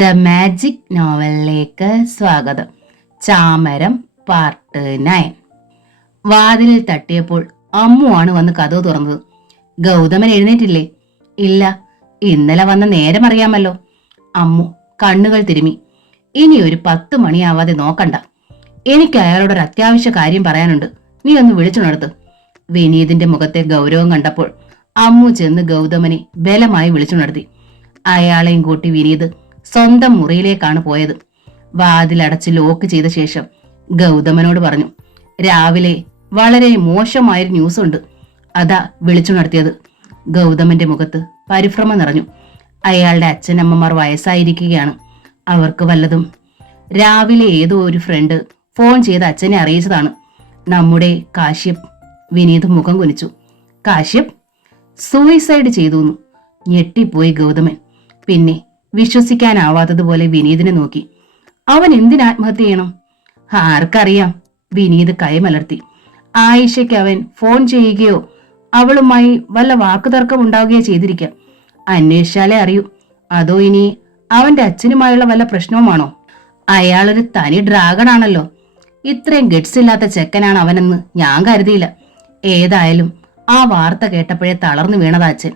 The magic നോവലിലേക്ക് സ്വാഗതം. ചാമരം part 9. വാതിലിൽ തട്ടിയപ്പോൾ അമ്മുവാണ് വന്ന് കതവ് തുറന്നത്. ഗൗതമൻ എഴുന്നേറ്റില്ലേ? ഇല്ല, ഇന്നലെ വന്ന നേരം അറിയാമല്ലോ. അമ്മു കണ്ണുകൾ തിരുമി. ഇനി ഒരു 10 മണിയാവാതെ നോക്കണ്ട. എനിക്ക് അയാളോടൊരു അത്യാവശ്യ കാര്യം പറയാനുണ്ട്. നീ ഒന്ന് വിളിച്ചുണർത്ത്. വിനീതിന്റെ മുഖത്തെ ഗൗരവം കണ്ടപ്പോൾ അമ്മു ചെന്ന് ഗൗതമനെ ബലമായി വിളിച്ചുണർത്തി. അയാളെയും കൂട്ടി വിനീത് സ്വന്തം മുറിയിലേക്കാണ് പോയത്. വാതിലടച്ച് ലോക്ക് ചെയ്ത ശേഷം ഗൗതമനോട് പറഞ്ഞു, രാവിലെ വളരെ മോശമായൊരു ന്യൂസ് ഉണ്ട്, അതാ വിളിച്ചുണർത്തിയത്. ഗൗതമന്റെ മുഖത്ത് പരിഭ്രമം നിറഞ്ഞു. അയാളുടെ അച്ഛനമ്മമാർ വയസ്സായിരിക്കുകയാണ്. അവർക്ക് വല്ലതും. രാവിലെ ഏതോ ഒരു ഫ്രണ്ട് ഫോൺ ചെയ്ത് അച്ഛനെ അറിയിച്ചതാണ്. നമ്മുടെ കാശ്യപ്. വിനീത് മുഖം കുനിച്ചു. കാശ്യപ് സൂയിസൈഡ് ചെയ്തു. ഞെട്ടിപ്പോയി ഗൗതമൻ. പിന്നെ വിശ്വസിക്കാനാവാത്തതുപോലെ വിനീതിനെ നോക്കി. അവൻ എന്തിന് ആത്മഹത്യ ചെയ്യണം? ആർക്കറിയാം? വിനീത് കൈമലർത്തി. ആയിഷയ്ക്ക് അവൻ ഫോൺ ചെയ്യുകയോ അവളുമായി വല്ല വാക്കുതർക്കം ഉണ്ടാവുകയോ ചെയ്തിരിക്കാം. അന്വേഷിച്ചാലേ അറിയൂ. അതോ ഇനി അവന്റെ അച്ഛനുമായുള്ള വല്ല പ്രശ്നവുമാണോ? അയാളൊരു തനി ഡ്രാഗൺ ആണല്ലോ. ഇത്രയും ഗട്സ് ഇല്ലാത്ത ചെക്കനാണ് അവനെന്ന് ഞാൻ കരുതിയില്ല. ഏതായാലും ആ വാർത്ത കേട്ടപ്പോഴേ തളർന്നു വീണതാ അച്ഛൻ.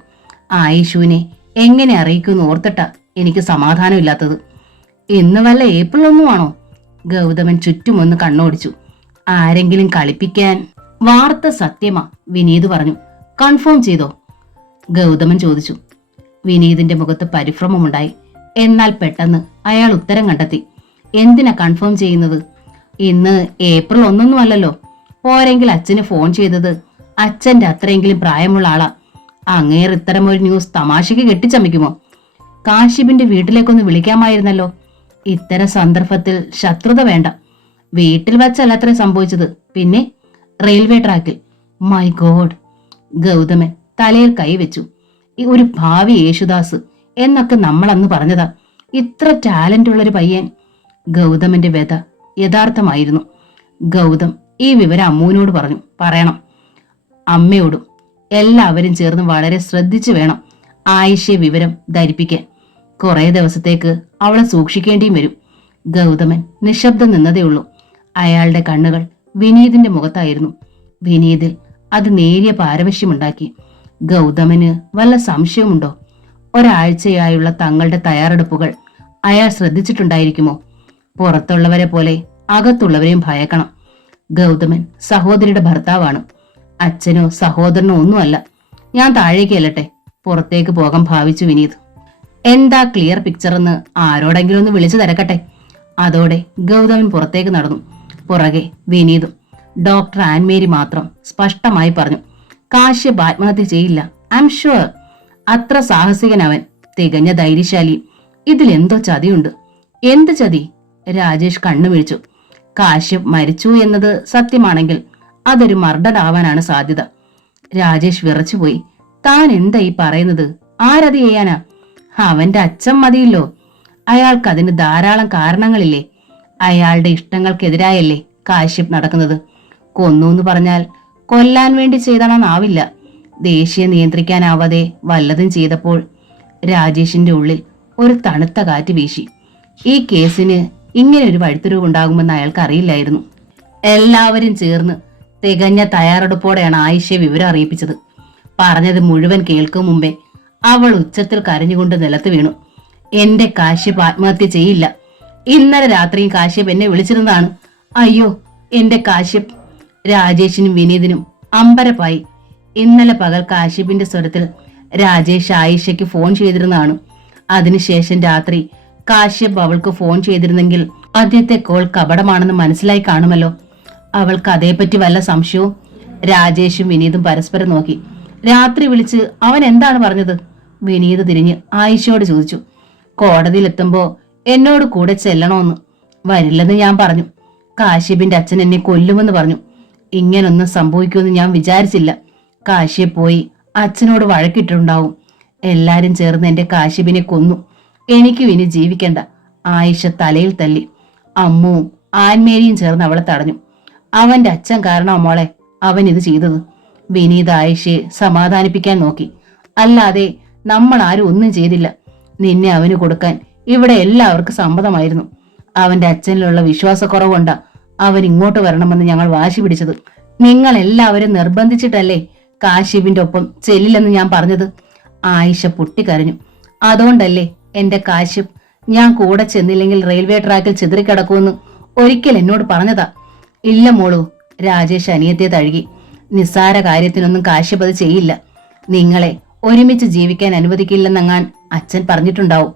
ആയിഷുവിനെ എങ്ങനെ അറിയിക്കുമെന്ന് ഓർത്തിട്ടാ എനിക്ക് സമാധാനമില്ലാത്തത്. ഇന്ന് വല്ല ഏപ്രിൽ 1 ആണോ? ഗൗതമൻ ചുറ്റുമൊന്ന് കണ്ണോടിച്ചു. ആരെങ്കിലും കളിപ്പിക്കാൻ. വാർത്ത സത്യമാ, വിനീത് പറഞ്ഞു. കൺഫേം ചെയ്തോ? ഗൗതമൻ ചോദിച്ചു. വിനീതിന്റെ മുഖത്ത് പരിഭ്രമമുണ്ടായി. എന്നാൽ പെട്ടെന്ന് അയാൾ ഉത്തരം കണ്ടെത്തി. എന്തിനാ കൺഫേം ചെയ്യുന്നത്? ഇന്ന് ഏപ്രിൽ 1 അല്ലല്ലോ. പോരെങ്കിൽ അച്ഛന് ഫോൺ ചെയ്തത് അച്ഛന്റെ അത്രയെങ്കിലും പ്രായമുള്ള ആളാ. അങ്ങേർ ഇത്തരം ഒരു ന്യൂസ് തമാശയ്ക്ക് കെട്ടിച്ചമയ്ക്കുമോ? കാശിബിന്റെ വീട്ടിലേക്കൊന്ന് വിളിക്കാമായിരുന്നല്ലോ. ഇത്തരം സന്ദർഭത്തിൽ ശത്രുത വേണ്ട. വീട്ടിൽ വച്ചല്ല അത്ര സംഭവിച്ചത്, പിന്നെ റെയിൽവേ ട്രാക്കിൽ. My God! ഗൗതമൻ തലയിൽ കൈവച്ചു. ഈ ഒരു ഭാവി യേശുദാസ് എന്നൊക്കെ നമ്മൾ അന്ന് പറഞ്ഞതാ. ഇത്ര ടാലന്റ് ഉള്ളൊരു പയ്യൻ. ഗൗതമന്റെ വ്യത യഥാർത്ഥമായിരുന്നു. ഗൗതം ഈ വിവരം അമ്മുവിനോട് പറയണം. അമ്മയോടും. എല്ലാവരും ചേർന്ന് വളരെ ശ്രദ്ധിച്ചു വേണം ആയിഷയെ വിവരം ധരിപ്പിക്കാൻ. കുറെ ദിവസത്തേക്ക് അവളെ സൂക്ഷിക്കേണ്ടിയും വരും. ഗൗതമൻ നിശബ്ദം നിന്നതേ ഉള്ളൂ. അയാളുടെ കണ്ണുകൾ വിനീതിന്റെ മുഖത്തായിരുന്നു. വിനീതിൽ അത് നേരിയ പാരവശ്യമുണ്ടാക്കി. ഗൗതമന് വല്ല സംശയമുണ്ടോ? ഒരാഴ്ചയായുള്ള തങ്ങളുടെ തയ്യാറെടുപ്പുകൾ അയാൾ ശ്രദ്ധിച്ചിട്ടുണ്ടായിരിക്കുമോ? പുറത്തുള്ളവരെ പോലെ അകത്തുള്ളവരെയും ഭയക്കണം. ഗൗതമൻ സഹോദരിയുടെ ഭർത്താവാണ്. അച്ഛനോ സഹോദരനോ ഒന്നുമല്ല. ഞാൻ താഴേക്ക് ചെല്ലട്ടെ? പുറത്തേക്ക് പോകാൻ ഭാവിച്ചു വിനീത്. എന്താ ക്ലിയർ പിക്ചർ എന്ന് ആരോടെങ്കിലും ഒന്ന് വിളിച്ചു തിരക്കട്ടെ. അതോടെ ഗൗതമൻ പുറത്തേക്ക് നടന്നു. പുറകെ വിനീതും. ഡോക്ടർ ആൻമേരി മാത്രം സ്പഷ്ടമായി പറഞ്ഞു, കാശ്യപ് ആത്മഹത്യ ചെയ്യില്ല. I am sure. അത്ര സാഹസികനവൻ, തികഞ്ഞ ധൈര്യശാലി. ഇതിലെന്തോ ചതിയുണ്ട്. എന്ത് ചതി? രാജേഷ് കണ്ണുമിഴിച്ചു. കാശ്യപ് മരിച്ചു എന്നത് സത്യമാണെങ്കിൽ അതൊരു മർഡർ ആവാനാണ് സാധ്യത. രാജേഷ് വിറച്ചുപോയി. താൻ എന്താ ഈ പറയുന്നത്? ആരത് ചെയ്യാനാ? അവന്റെ അച്ഛൻ മതിയല്ലോ. അയാൾക്കതിന് ധാരാളം കാരണങ്ങളില്ലേ? അയാളുടെ ഇഷ്ടങ്ങൾക്കെതിരായല്ലേ കാശ്യപ് നടക്കുന്നത്? കൊന്നൂന്ന് പറഞ്ഞാൽ കൊല്ലാൻ വേണ്ടി ചെയ്താണെന്നാവില്ല. ദേഷ്യം നിയന്ത്രിക്കാനാവാതെ വല്ലതും ചെയ്തപ്പോൾ രാജേഷിന്റെ ഉള്ളിൽ ഒരു തണുത്ത കാറ്റ് വീശി. ഈ കേസിന് ഇങ്ങനെ ഒരു വഴിത്തിരിവുണ്ടാകുമെന്ന് അയാൾക്ക് അറിയില്ലായിരുന്നു. എല്ലാവരും ചേർന്ന് തികഞ്ഞ തയ്യാറെടുപ്പോടെയാണ് ആയിഷയെ വിവരം അറിയിപ്പിച്ചത്. പറഞ്ഞത് മുഴുവൻ കേൾക്കും മുമ്പേ അവൾ ഉച്ചത്തിൽ കരഞ്ഞുകൊണ്ട് നിലത്ത് വീണു. എന്റെ കാശ്യപ് ആത്മഹത്യ ചെയ്യില്ല. ഇന്നലെ രാത്രിയും കാശ്യപ് എന്നെ വിളിച്ചിരുന്നതാണ്. അയ്യോ, എന്റെ കാശ്യപ്! രാജേഷിനും വിനീതിനും അമ്പരപ്പായി. ഇന്നലെ പകൽ കാശ്യപിന്റെ സ്വരത്തിൽ രാജേഷ് ആയിഷയ്ക്ക് ഫോൺ ചെയ്തിരുന്നതാണ്. അതിനുശേഷം രാത്രി കാശ്യപ് അവൾക്ക് ഫോൺ ചെയ്തിരുന്നെങ്കിൽ ആദ്യത്തെ കോൾ കപടമാണെന്ന് മനസ്സിലായി കാണുമല്ലോ. അവൾക്ക് അതേപ്പറ്റി വല്ല സംശയവും? രാജേഷും വിനീതും പരസ്പരം നോക്കി. രാത്രി വിളിച്ച് അവൻ എന്താണ് പറഞ്ഞത്? വിനീത് തിരിഞ്ഞ് ആയിഷയോട് ചോദിച്ചു. കോടതിയിലെത്തുമ്പോ എന്നോട് കൂടെ ചെല്ലണോന്ന്. വരില്ലെന്ന് ഞാൻ പറഞ്ഞു. കാശ്യപിന്റെ അച്ഛൻ എന്നെ കൊല്ലുമെന്ന് പറഞ്ഞു. ഇങ്ങനൊന്നും സംഭവിക്കുമെന്ന് ഞാൻ വിചാരിച്ചില്ല. കാശ്യപ് പോയി അച്ഛനോട് വഴക്കിട്ടുണ്ടാവും. എല്ലാരും ചേർന്ന് എന്റെ കാശ്യപിനെ കൊന്നു. എനിക്കും ഇനി ജീവിക്കണ്ട. ആയിഷ തലയിൽ തല്ലി. അമ്മുവും ആൻമേരിയും ചേർന്ന് അവളെ തടഞ്ഞു. അവന്റെ അച്ഛൻ കാരണമാ മോളെ അവൻ ഇത് ചെയ്തത്. വിനീത് ആയിഷയെ സമാധാനിപ്പിക്കാൻ നോക്കി. അല്ലാതെ നമ്മൾ ആരും ഒന്നും ചെയ്തില്ല. നിന്നെ അവന് കൊടുക്കാൻ ഇവിടെ എല്ലാവർക്കും സമ്മതമായിരുന്നു. അവന്റെ അച്ഛനിലുള്ള വിശ്വാസക്കുറവുകൊണ്ടാ അവൻ ഇങ്ങോട്ട് വരണമെന്ന് ഞങ്ങൾ വാശി പിടിച്ചത്. നിങ്ങൾ എല്ലാവരും നിർബന്ധിച്ചിട്ടല്ലേ കാശിബിന്റെ ഒപ്പം ചെല്ലില്ലെന്ന് ഞാൻ പറഞ്ഞത്. ആയിഷ പൊട്ടിക്കരഞ്ഞു. അതുകൊണ്ടല്ലേ എന്റെ കാശിബ് ഞാൻ കൂടെ ചെന്നില്ലെങ്കിൽ റെയിൽവേ ട്രാക്കിൽ ചിതറിക്കിടക്കുമെന്ന് ഒരിക്കൽ എന്നോട് പറഞ്ഞതാ. ഇല്ല മോളു, രാജേഷ് അനിയത്തെ തഴുകി. നിസ്സാര കാര്യത്തിനൊന്നും കാശിബ് അത് ചെയ്യില്ല. നിങ്ങളെ ഒരുമിച്ച് ജീവിക്കാൻ അനുവദിക്കില്ലെന്നെങ്ങാൻ അച്ഛൻ പറഞ്ഞിട്ടുണ്ടാവും.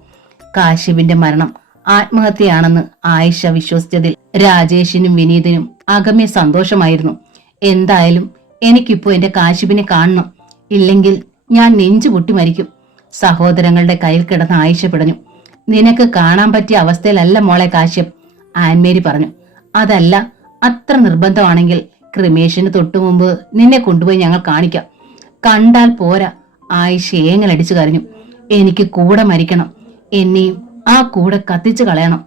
കാശിബിന്റെ മരണം ആത്മഹത്യയാണെന്ന് ആയിഷ വിശ്വസിച്ചതിൽ രാജേഷിനും വിനീതിനും അകമേ സന്തോഷമായിരുന്നു. എന്തായാലും എനിക്കിപ്പോ എന്റെ കാശിബിനെ കാണണം, ഇല്ലെങ്കിൽ ഞാൻ നെഞ്ചു പൊട്ടി മരിക്കും. സഹോദരങ്ങളുടെ കയ്യിൽ കിടന്ന് ആയിഷ പിടഞ്ഞു. നിനക്ക് കാണാൻ പറ്റിയ അവസ്ഥയിലല്ല മോളെ കാശ്യപ്, ആൻമേരി പറഞ്ഞു. അതല്ല, അത്ര നിർബന്ധമാണെങ്കിൽ ക്രിമേഷന് തൊട്ടു മുമ്പ് നിന്നെ കൊണ്ടുപോയി ഞങ്ങൾ കാണിക്കാം. കണ്ടാൽ പോരാ, ആയിഷ ഏങ്ങലടിച്ചു കരഞ്ഞു. എനിക്ക് കൂടെ മരിക്കണം, എന്നെയും ആ കൂടെ കത്തിച്ചു കളയണം.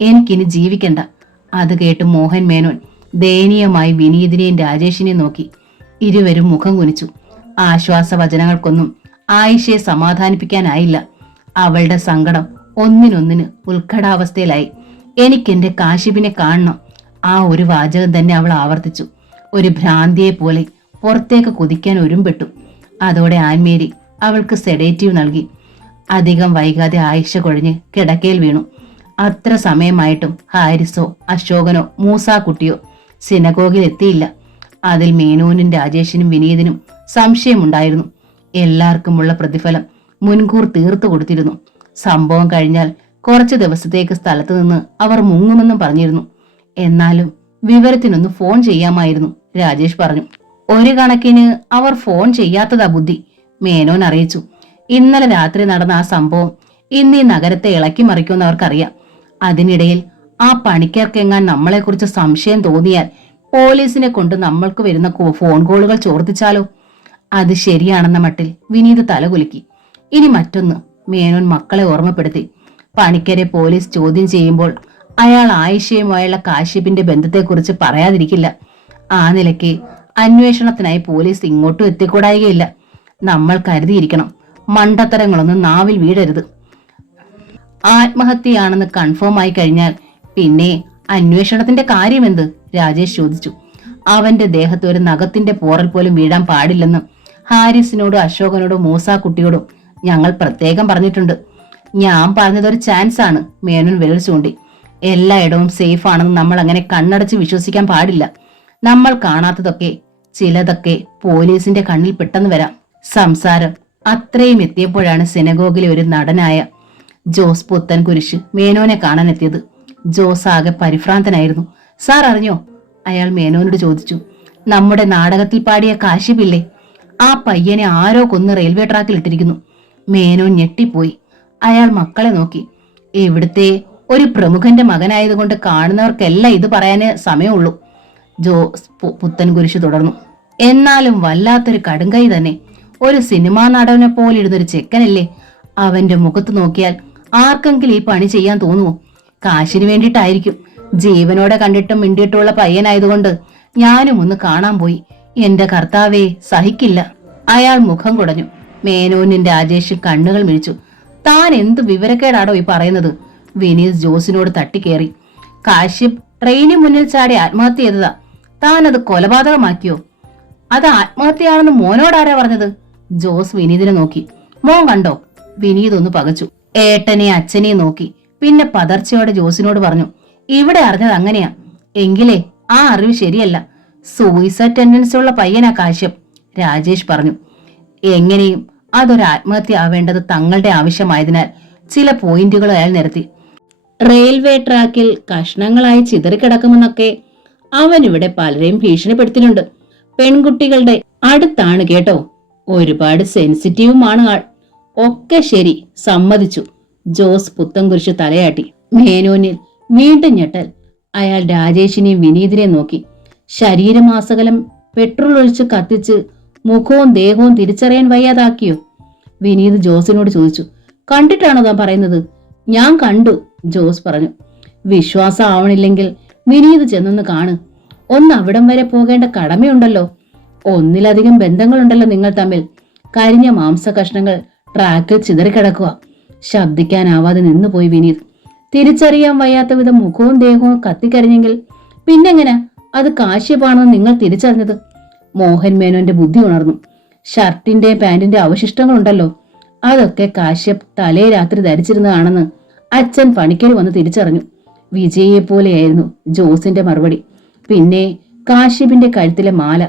എനിക്കിനി ജീവിക്കണ്ട. അത് കേട്ട് മോഹൻ മേനോൻ ദയനീയമായി വിനീതിനെയും രാജേഷിനെയും നോക്കി. ഇരുവരും മുഖം കുനിച്ചു. ആശ്വാസവചനങ്ങൾക്കൊന്നും ആയിഷയെ സമാധാനിപ്പിക്കാനായില്ല. അവളുടെ സങ്കടം ഒന്നിനൊന്നിന് ഉത്കടാവസ്ഥയിലായി. എനിക്കെന്റെ കാശിബിനെ കാണണം. ആ ഒരു വാചകം തന്നെ അവൾ ആവർത്തിച്ചു. ഒരു ഭ്രാന്തിയെ പോലെ പുറത്തേക്ക് കുതിക്കാൻ ഒരുമ്പെട്ടു. അതോടെ ആൻമേരി അവൾക്ക് സെഡേറ്റീവ് നൽകി. അധികം വൈകാതെ ആയിഷ കുഴഞ്ഞ് കിടക്കയിൽ വീണു. അത്ര സമയമായിട്ടും ഹാരിസോ അശോകനോ മൂസാക്കുട്ടിയോ സിനഗോഗിൽ എത്തിയില്ല. അതിൽ മേനോനും രാജേഷിനും വിനീതിനും സംശയമുണ്ടായിരുന്നു. എല്ലാവർക്കുമുള്ള പ്രതിഫലം മുൻകൂർ തീർത്തു കൊടുത്തിരുന്നു. സംഭവം കഴിഞ്ഞാൽ കുറച്ചു ദിവസത്തേക്ക് സ്ഥലത്ത് നിന്ന് അവർ മുങ്ങുമെന്നും പറഞ്ഞിരുന്നു. എന്നാലും വിവരത്തിനൊന്ന് ഫോൺ ചെയ്യാമായിരുന്നു, രാജേഷ് പറഞ്ഞു. ഒരു കണക്കിന് അവർ ഫോൺ ചെയ്യാത്തതാ ബുദ്ധി, മേനോൻ അറിയിച്ചു. ഇന്നലെ രാത്രി നടന്ന ആ സംഭവം ഇന്ന് ഈ നഗരത്തെ ഇളക്കി മറിക്കുമെന്ന് അവർക്കറിയാം. അതിനിടയിൽ ആ പണിക്കർക്കെങ്ങാൻ നമ്മളെക്കുറിച്ച് സംശയം തോന്നിയാൽ പോലീസിനെ കൊണ്ട് നമ്മൾക്ക് വരുന്ന ഫോൺ കോളുകൾ ചോർത്തിച്ചാലോ? അത് ശരിയാണെന്ന മട്ടിൽ വിനീത് തലകുലുക്കി. ഇനി മറ്റൊന്ന് മേനോൻ മക്കളെ ഓർമ്മപ്പെടുത്തി. പണിക്കരെ പോലീസ് ചോദ്യം ചെയ്യുമ്പോൾ അയാൾ ആയിഷയുമായുള്ള കാശ്യപിന്റെ ബന്ധത്തെക്കുറിച്ച് പറയാതിരിക്കില്ല. ആ നിലയ്ക്ക് അന്വേഷണത്തിനായി പോലീസ് ഇങ്ങോട്ടും എത്തിക്കൂടായികയില്ല. നമ്മൾ കരുതിയിരിക്കണം. മണ്ടത്തരങ്ങളൊന്നും നാവിൽ വീഴരുത്. ആത്മഹത്യയാണെന്ന് കൺഫേം ആയി കഴിഞ്ഞാൽ പിന്നെ അന്വേഷണത്തിന്റെ കാര്യമെന്ത്? രാജേഷ് ചോദിച്ചു. അവന്റെ ദേഹത്ത് ഒരു നഖത്തിന്റെ പോറൽ പോലും വീഴാൻ പാടില്ലെന്നും ഹാരിസിനോടും അശോകനോടും മൂസാക്കുട്ടിയോടും ഞങ്ങൾ പ്രത്യേകം പറഞ്ഞിട്ടുണ്ട്. ഞാൻ പറഞ്ഞതൊരു ചാൻസ് ആണ്, മേനോൻ വിരൽ ചൂണ്ടി. എല്ലായിടവും സേഫ് ആണെന്ന് നമ്മൾ അങ്ങനെ കണ്ണടച്ച് വിശ്വസിക്കാൻ പാടില്ല. നമ്മൾ കാണാത്തതൊക്കെ ചിലതൊക്കെ പോലീസിന്റെ കണ്ണിൽ പെട്ടെന്ന് വരാം. സംസാരം അത്രയും എത്തിയപ്പോഴാണ് സിനഗോഗിലെ ഒരു നടനായ ജോസ് പുത്തൻകുരിശ് മേനോനെ കാണാനെത്തിയത്. ജോസ് ആകെ പരിഭ്രാന്തനായിരുന്നു. സാർ അറിഞ്ഞോ? അയാൾ മേനോനോട് ചോദിച്ചു. നമ്മുടെ നാടകത്തിൽ പാടിയ കാശിബില്ലേ, ആ പയ്യനെ ആരോ കൊന്ന് റെയിൽവേ ട്രാക്കിൽ ഇട്ടിരിക്കുന്നു. മേനോൻ ഞെട്ടിപ്പോയി. അയാൾ മക്കളെ നോക്കി. ഇവിടുത്തെ ഒരു പ്രമുഖന്റെ മകനായതുകൊണ്ട് കാണുന്നവർക്കെല്ലാം ഇത് പറയാനേ സമയമുള്ളൂ, ജോസ് പുത്തൻകുരിശ് തുടർന്നു. എന്നാലും വല്ലാത്തൊരു കടുങ്കൈ തന്നെ. ഒരു സിനിമാ നടനെ പോലെ ഇരുന്നൊരു ചെക്കനല്ലേ. അവന്റെ മുഖത്ത് നോക്കിയാൽ ആർക്കെങ്കിലും ഈ പണി ചെയ്യാൻ തോന്നുമോ? കാശിന് വേണ്ടിയിട്ടായിരിക്കും. ജീവനോടെ കണ്ടിട്ടും മിണ്ടിയിട്ടുള്ള പയ്യനായതുകൊണ്ട് ഞാനും ഒന്ന് കാണാൻ പോയി. എന്റെ കർത്താവേ, സഹിക്കില്ല. അയാൾ മുഖം കുടഞ്ഞു. മേനോനും രാജേഷും കണ്ണുകൾ മിഴിച്ചു. താൻ എന്ത് വിവരക്കേടാടോ ഈ പറയുന്നത്? വിനീത് ജോസിനോട് തട്ടിക്കേറി. കാശ്യപ് ട്രെയിനിന് മുന്നിൽ ചാടി ആത്മഹത്യ ചെയ്തതാ. താൻ അത് കൊലപാതകമാക്കിയോ? അത് ആത്മഹത്യയാണെന്ന് മോനോടാരാ പറഞ്ഞത്? ജോസ് വിനീതിനെ നോക്കി. മോൻ കണ്ടോ? വിനീത് ഒന്ന് പകച്ചു. ഏട്ടനെ അച്ഛനെ നോക്കി. പിന്നെ പതർച്ചയോടെ ജോസിനോട് പറഞ്ഞു. ഇവിടെ അറിഞ്ഞത് അങ്ങനെയാ. എങ്കിലേ ആ അറിവ് ശരിയല്ല. സൂയിസൈഡ് ടെൻഡൻസി ഉള്ള പയ്യനാ കാശ്യപ്, രാജേഷ് പറഞ്ഞു. എങ്ങനെയും അതൊരു ആത്മഹത്യ ആവേണ്ടത് തങ്ങളുടെ ആവശ്യമായതിനാൽ ചില പോയിന്റുകൾ അയാൾ നിരത്തി. റെയിൽവേ ട്രാക്കിൽ കഷ്ണങ്ങളായി ചിതറിക്കിടക്കുമെന്നൊക്കെ അവൻ ഇവിടെ പലരെയും ഭീഷണിപ്പെടുത്തിയിട്ടുണ്ട്. പെൺകുട്ടികളുടെ അടുത്താണ് കേട്ടോ. ഒരുപാട് സെൻസിറ്റീവുമാണ് ആൾ. ഒക്കെ ശരി, സമ്മതിച്ചു. ജോസ് പുത്തൻകുരിശ് തലയാട്ടി. മേനോനിൽ വീണ്ടും ഞെട്ടൽ. അയാൾ രാജേഷിനെയും വിനീതിനെയും നോക്കി. ശരീരമാസകലം പെട്രോൾ ഒഴിച്ച് കത്തിച്ച് മുഖവും ദേഹവും തിരിച്ചറിയാൻ വയ്യാതാക്കിയോ? വിനീത് ജോസിനോട് ചോദിച്ചു. കണ്ടിട്ടാണോ താൻ പറയുന്നത്? ഞാൻ കണ്ടു, ജോസ് പറഞ്ഞു. വിശ്വാസം ആവണില്ലെങ്കിൽ വിനീത് ചെന്നൊന്ന് കാണ്. ഒന്ന് അവിടം വരെ പോകേണ്ട കടമയുണ്ടല്ലോ. ഒന്നിലധികം ബന്ധങ്ങളുണ്ടല്ലോ നിങ്ങൾ തമ്മിൽ. കരിഞ്ഞ മാംസ കഷ്ണങ്ങൾ ട്രാക്കിൽ ചിതറിക്കിടക്കുക. ശബ്ദിക്കാനാവാതെ നിന്നുപോയി വിനീത്. തിരിച്ചറിയാൻ വയ്യാത്ത വിധം മുഖവും ദേഹവും കത്തിക്കരിഞ്ഞെങ്കിൽ പിന്നെങ്ങനെ അത് കാശ്യപാണെന്ന് നിങ്ങൾ തിരിച്ചറിഞ്ഞത്? മോഹൻ മേനോന്റെ ബുദ്ധി ഉണർന്നു. ഷർട്ടിന്റെ പാന്റിന്റെ അവശിഷ്ടങ്ങളുണ്ടല്ലോ, അതൊക്കെ കാശ്യപ് തലേ രാത്രി ധരിച്ചിരുന്നതാണെന്ന് അച്ഛൻ പണിക്കര് വന്ന് തിരിച്ചറിഞ്ഞു. വിജയെ പോലെയായിരുന്നു ജോസിന്റെ മറുപടി. പിന്നെ കാശ്യപിന്റെ കഴുത്തിലെ മാല,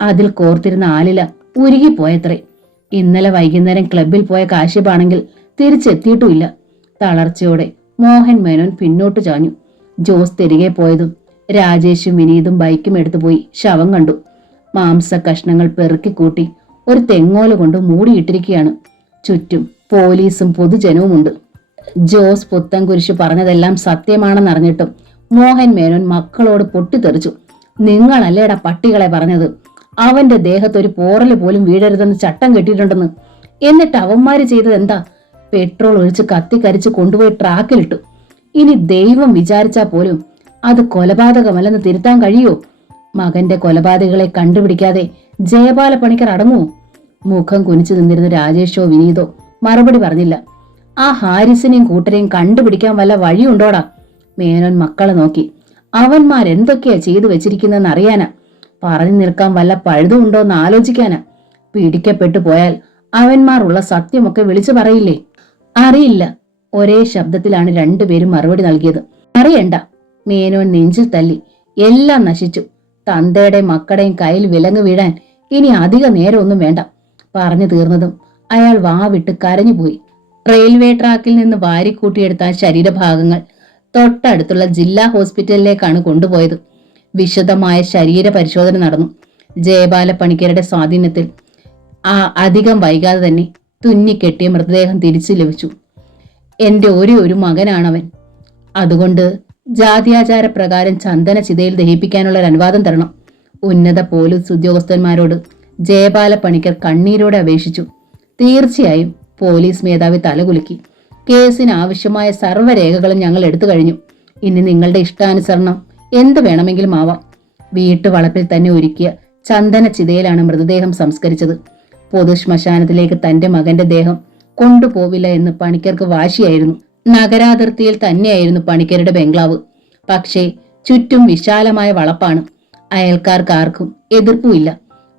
അതിൽ കോർത്തിരുന്ന ആലില ഉരുകിപ്പോയത്രേ. ഇന്നലെ വൈകുന്നേരം ക്ലബിൽ പോയ കാശ്യപാണെങ്കിൽ തിരിച്ചെത്തിയിട്ടുമില്ല. തളർച്ചയോടെ മോഹൻ മേനോൻ പിന്നോട്ട് ചാഞ്ഞു. ജോസ് തിരികെ പോയതും രാജേഷും വിനീതും ബൈക്കും എടുത്തുപോയി ശവം കണ്ടു. മാംസ കഷ്ണങ്ങൾ പെറുക്കിക്കൂട്ടി ഒരു തെങ്ങോല കൊണ്ട് മൂടിയിട്ടിരിക്കുകയാണ്. ചുറ്റും പോലീസും പൊതുജനവുമുണ്ട്. ജോസ് പുത്തൻകുരിശ് പറഞ്ഞതെല്ലാം സത്യമാണെന്നറിഞ്ഞിട്ടും മോഹൻ മേനോൻ മക്കളോട് പൊട്ടിത്തെറിച്ചു. നിങ്ങളല്ലേടാ പട്ടികളെ പറഞ്ഞത്, അവന്റെ ദേഹത്തൊരു പോറല് പോലും വീഴരുതെന്ന് ചട്ടം കെട്ടിയിട്ടുണ്ടെന്ന്. എന്നിട്ട് അവന്മാര് ചെയ്തത് എന്താ? പെട്രോൾ ഒഴിച്ച് കത്തിക്കരിച്ച് കൊണ്ടുപോയി ട്രാക്കിലിട്ടു. ഇനി ദൈവം വിചാരിച്ചാൽ പോലും അത് കൊലപാതകമല്ലെന്ന് തിരുത്താൻ കഴിയോ? മകന്റെ കൊലപാതകളെ കണ്ടുപിടിക്കാതെ ജയപാല പണിക്കർ അടങ്ങുമോ? മുഖം കുനിച്ചു നിന്നിരുന്ന രാജേഷോ വിനീതോ മറുപടി പറഞ്ഞില്ല. ആ ഹാരിസിനെയും കൂട്ടരെയും കണ്ടുപിടിക്കാൻ വല്ല വഴിയുണ്ടോടാ? മേനോൻ മക്കളെ നോക്കി. അവന്മാരെന്തൊക്കെയാ ചെയ്തു വെച്ചിരിക്കുന്നതെന്ന് അറിയാനാ. പറഞ്ഞു നിൽക്കാൻ വല്ല പഴുതുണ്ടോന്ന് ആലോചിക്കാനാ. പിടിക്കപ്പെട്ടു പോയാൽ അവന്മാർ ഉള്ള സത്യമൊക്കെ വിളിച്ചു പറയില്ലേ? അറിയില്ല. ഒരേ ശബ്ദത്തിലാണ് രണ്ടുപേരും മറുപടി നൽകിയത്. അറിയണ്ട. മേനോൻ നെഞ്ചിൽ തല്ലി. എല്ലാം നശിച്ചു. തന്തയുടെയും മക്കളുടെയും കയ്യിൽ വിലങ്ങ് വീഴാൻ ഇനി അധിക നേരമൊന്നും വേണ്ട. പറഞ്ഞു തീർന്നതും അയാൾ വാവിട്ട് കരഞ്ഞുപോയി. റെയിൽവേ ട്രാക്കിൽ നിന്ന് വാരിക്കൂട്ടിയെടുത്ത ശരീരഭാഗങ്ങൾ തൊട്ടടുത്തുള്ള ജില്ലാ ഹോസ്പിറ്റലിലേക്കാണ് കൊണ്ടുപോയത്. വിശദമായ ശരീര പരിശോധന നടന്നു. ജയപാല പണിക്കരുടെ സ്വാധീനത്തിൽ അധികം വൈകാതെ തന്നെ തുന്നിക്കെട്ടിയ മൃതദേഹം തിരിച്ചു ലഭിച്ചു. എന്റെ ഒരു മകനാണവൻ. അതുകൊണ്ട് ജാത്യാചാര പ്രകാരം ചന്ദന ചിതയിൽ ദഹിപ്പിക്കാനുള്ള ഒരു അനുവാദം തരണം. ഉന്നത പോലീസ് ഉദ്യോഗസ്ഥന്മാരോട് ജയപാല പണിക്കർ കണ്ണീരോടെ അപേക്ഷിച്ചു. തീർച്ചയായും. പോലീസ് മേധാവി തലകുലുക്കി. കേസിന് ആവശ്യമായ സർവ്വരേഖകളും ഞങ്ങൾ എടുത്തു കഴിഞ്ഞു. ഇനി നിങ്ങളുടെ ഇഷ്ടാനുസരണം എന്ത് വേണമെങ്കിലും ആവാം. വീട്ടുവളപ്പിൽ തന്നെ ഒരുക്കിയ ചന്ദന ചിതയിലാണ് മൃതദേഹം സംസ്കരിച്ചത്. പൊതു ശ്മശാനത്തിലേക്ക് തന്റെ മകന്റെ ദേഹം കൊണ്ടുപോവില്ല എന്ന് പണിക്കർക്ക് വാശിയായിരുന്നു. നഗരാതിർത്തിയിൽ തന്നെയായിരുന്നു പണിക്കരുടെ ബംഗ്ലാവ്. പക്ഷേ ചുറ്റും വിശാലമായ വളപ്പാണ്. അയൽക്കാർക്ക് ആർക്കും എതിർപ്പുമില്ല.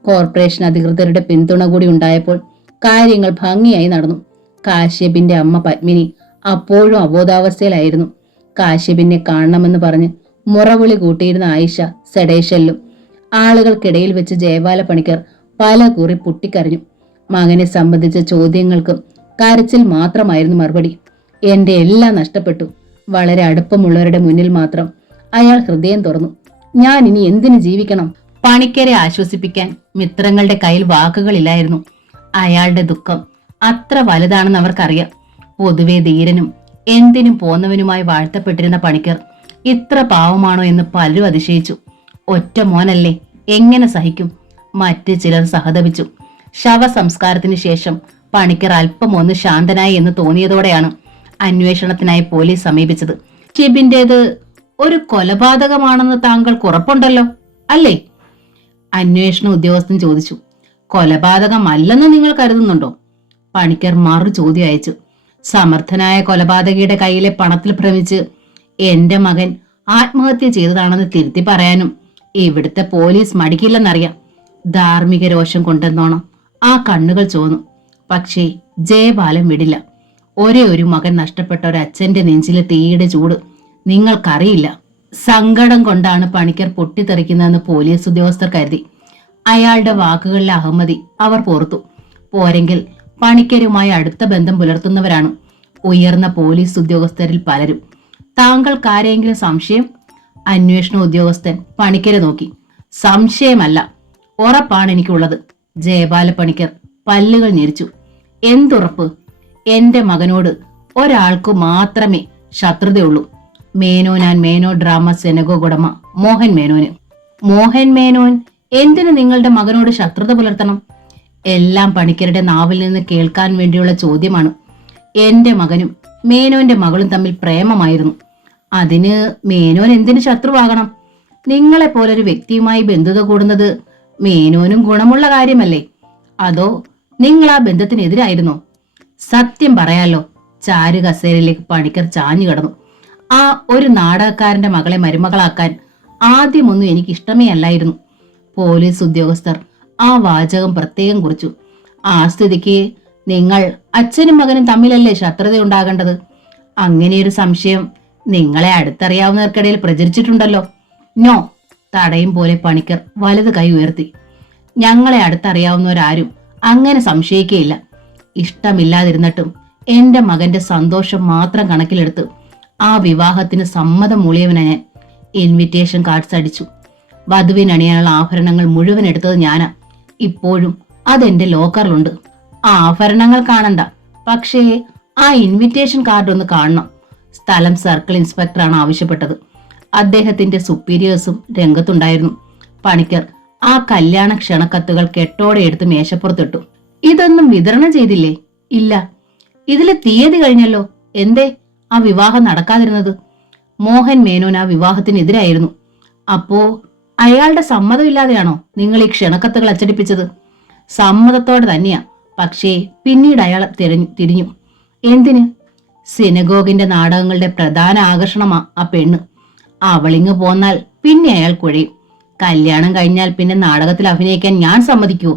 കോർപ്പറേഷൻ അധികൃതരുടെ പിന്തുണ കൂടി ഉണ്ടായപ്പോൾ കാര്യങ്ങൾ ഭംഗിയായി നടന്നു. കാശ്യപിന്റെ അമ്മ പത്മിനി അപ്പോഴും അബോധാവസ്ഥയിലായിരുന്നു. കാശ്യപിനെ കാണണമെന്ന് പറഞ്ഞ് മുറവിളി കൂട്ടിയിരുന്ന ആയിഷ സെഡേഷനിലും. ആളുകൾക്കിടയിൽ വെച്ച് ജയപാല പണിക്കർ പല കുറി പൊട്ടിക്കരഞ്ഞു. മകനെ സംബന്ധിച്ച ചോദ്യങ്ങൾക്കും കരച്ചിൽ മാത്രമായിരുന്നു മറുപടി. എന്റെ എല്ലാം നഷ്ടപ്പെട്ടു. വളരെ അടുപ്പമുള്ളവരുടെ മുന്നിൽ മാത്രം അയാൾ ഹൃദയം തുറന്നു. ഞാൻ ഇനി എന്തിനു ജീവിക്കണം? പണിക്കരെ ആശ്വസിപ്പിക്കാൻ മിത്രങ്ങളുടെ കയ്യിൽ വാക്കുകളില്ലായിരുന്നു. അയാളുടെ ദുഃഖം അത്ര വലുതാണെന്ന് അവർക്കറിയാം. പൊതുവെ ധീരനും എന്തിനും പോന്നവനുമായി വാഴ്ത്തപ്പെട്ടിരുന്ന പണിക്കർ ഇത്ര പാവമാണോ എന്ന് പലരും അതിശയിച്ചു. ഒറ്റ മോനല്ലേ, എങ്ങനെ സഹിക്കും? മറ്റ് ചിലർ സഹതപിച്ചു. ശവസംസ്കാരത്തിന് ശേഷം പണിക്കർ അല്പം ഒന്ന് ശാന്തനായി എന്ന് തോന്നിയതോടെയാണ് അന്വേഷണത്തിനായി പോലീസ് സമീപിച്ചത്. ഷിബിന്റേത് ഒരു കൊലപാതകമാണെന്ന് താങ്കൾക്ക് ഉറപ്പുണ്ടല്ലോ അല്ലേ? അന്വേഷണ ഉദ്യോഗസ്ഥൻ ചോദിച്ചു. കൊലപാതകമല്ലെന്ന് നിങ്ങൾ കരുതുന്നുണ്ടോ? പണിക്കർ മറു ചോദ്യം അയച്ചു. സമർത്ഥനായ കൊലപാതകിയുടെ കയ്യിലെ പണത്തിൽ ഭ്രമിച്ച് എന്റെ മകൻ ആത്മഹത്യ ചെയ്തതാണെന്ന് തിരുത്തി പറയാനും ഇവിടുത്തെ പോലീസ് മടിക്കില്ലെന്നറിയാം. ധാർമ്മിക രോഷം കൊണ്ടെന്നോണം ആ കണ്ണുകൾ ചോന്നു. പക്ഷേ ജയപാലൻ വിടില്ല. ഒരേ ഒരു മകൻ നഷ്ടപ്പെട്ട ഒരു അച്ഛന്റെ നെഞ്ചിലെ തീയുടെ ചൂട് നിങ്ങൾക്കറിയില്ല. സങ്കടം കൊണ്ടാണ് പണിക്കർ പൊട്ടിത്തെറിക്കുന്നതെന്ന് പോലീസ് ഉദ്യോഗസ്ഥർ കരുതി. അയാളുടെ വാക്കുകളിലെ അഹമ്മതി അവർ പോർത്തു. പോരെങ്കിൽ പണിക്കരുമായി അടുത്ത ബന്ധം പുലർത്തുന്നവരാണ് ഉയർന്ന പോലീസ് ഉദ്യോഗസ്ഥരിൽ പലരും. താങ്കൾക്കാരെങ്കിലും സംശയം? അന്വേഷണ ഉദ്യോഗസ്ഥൻ പണിക്കരെ നോക്കി. സംശയമല്ല, ഉറപ്പാണ് എനിക്കുള്ളത്. ജയപാല പണിക്കർ പല്ലുകൾ ഞെരിച്ചു. എന്തുറപ്പ്? എന്റെ മകനോട് ഒരാൾക്കു മാത്രമേ ശത്രുതയുള്ളൂ. മേനോൻ ആൻഡ് മേനോ ഡ്രാമ സെനഗോ ഉടമ മോഹൻ മേനോന്. മോഹൻ മേനോൻ എന്തിനു നിങ്ങളുടെ മകനോട് ശത്രുത പുലർത്തണം? എല്ലാം പണിക്കരുടെ നാവിൽ നിന്ന് കേൾക്കാൻ വേണ്ടിയുള്ള ചോദ്യമാണ്. എന്റെ മകനും മേനോന്റെ മകളും തമ്മിൽ പ്രേമമായിരുന്നു. അതിന് മേനോൻ എന്തിനു ശത്രുവാകണം? നിങ്ങളെ പോലൊരു വ്യക്തിയുമായി ബന്ധുത കൂടുന്നത് മേനോനും ഗുണമുള്ള കാര്യമല്ലേ? അതോ നിങ്ങൾ ആ ബന്ധത്തിനെതിരായിരുന്നോ? സത്യം പറയാലോ, ചാരു കസേരയിലേക്ക് പണിക്കർ ചാഞ്ഞു കിടന്നു. ആ ഒരു നാടകക്കാരന്റെ മകളെ മരുമകളാക്കാൻ ആദ്യമൊന്നും എനിക്ക് ഇഷ്ടമേ അല്ലായിരുന്നു. പോലീസ് ഉദ്യോഗസ്ഥർ ആ വാചകം പ്രത്യേകം കുറിച്ചു. ആ സ്ഥിതിക്ക് നിങ്ങൾ അച്ഛനും മകനും തമ്മിലല്ലേ ശത്രുതയുണ്ടാകേണ്ടത്? അങ്ങനെയൊരു സംശയം നിങ്ങളെ അടുത്തറിയാവുന്നവർക്കിടയിൽ പ്രചരിച്ചിട്ടുണ്ടല്ലോ. നോ, തടയും പോലെ പണിക്കർ വലത് കൈ ഉയർത്തി. ഞങ്ങളെ അടുത്തറിയാവുന്നവരാരും അങ്ങനെ സംശയിക്കുകയില്ല. ഇഷ്ടമില്ലാതിരുന്നിട്ടും എന്റെ മകന്റെ സന്തോഷം മാത്രം കണക്കിലെടുത്ത് ആ വിവാഹത്തിന് സമ്മതം മൂളിയവനാ ഞാൻ. ഇൻവിറ്റേഷൻ കാർഡ്സ് അടിച്ചു. വധുവിനണിയാനുള്ള ആഭരണങ്ങൾ മുഴുവൻ എടുത്തത് ഞാനാ. ഇപ്പോഴും അതെന്റെ ലോക്കറിലുണ്ട്. ആഭരണങ്ങൾ കാണണ്ട, പക്ഷേ ആ ഇൻവിറ്റേഷൻ കാർഡ് ഒന്ന് കാണണം. സ്ഥലം സർക്കിൾ ഇൻസ്പെക്ടറാണ് ആവശ്യപ്പെട്ടത്. അദ്ദേഹത്തിന്റെ സുപ്പീരിയേഴ്സും രംഗത്തുണ്ടായിരുന്നു. പണിക്കർ ആ കല്യാണ ക്ഷണക്കത്തുകൾ കെട്ടോടെ എടുത്ത് മേശപ്പുറത്തിട്ടു. ഇതൊന്നും വിതരണം ചെയ്തില്ലേ? ഇല്ല. ഇതില് തീയതി കഴിഞ്ഞല്ലോ. എന്തേ ആ വിവാഹം നടക്കാതിരുന്നത്? മോഹൻ മേനോൻ ആ വിവാഹത്തിനെതിരായിരുന്നു. അപ്പോ അയാളുടെ സമ്മതമില്ലാതെയാണോ നിങ്ങൾ ഈ ക്ഷണക്കത്തുകൾ അച്ചടിപ്പിച്ചത്? സമ്മതത്തോടെ തന്നെയാ, പക്ഷേ പിന്നീട് അയാൾ തിരിഞ്ഞു. എന്തിന്? സിനഗോഗിന്റെ നാടകങ്ങളുടെ പ്രധാന ആകർഷണമാ ആ പെണ്ണ്. അവളിങ്ങ് പോന്നാൽ പിന്നെ അയാൾ കുഴയും. കല്യാണം കഴിഞ്ഞാൽ പിന്നെ നാടകത്തിൽ അഭിനയിക്കാൻ ഞാൻ സമ്മതിക്കുവോ?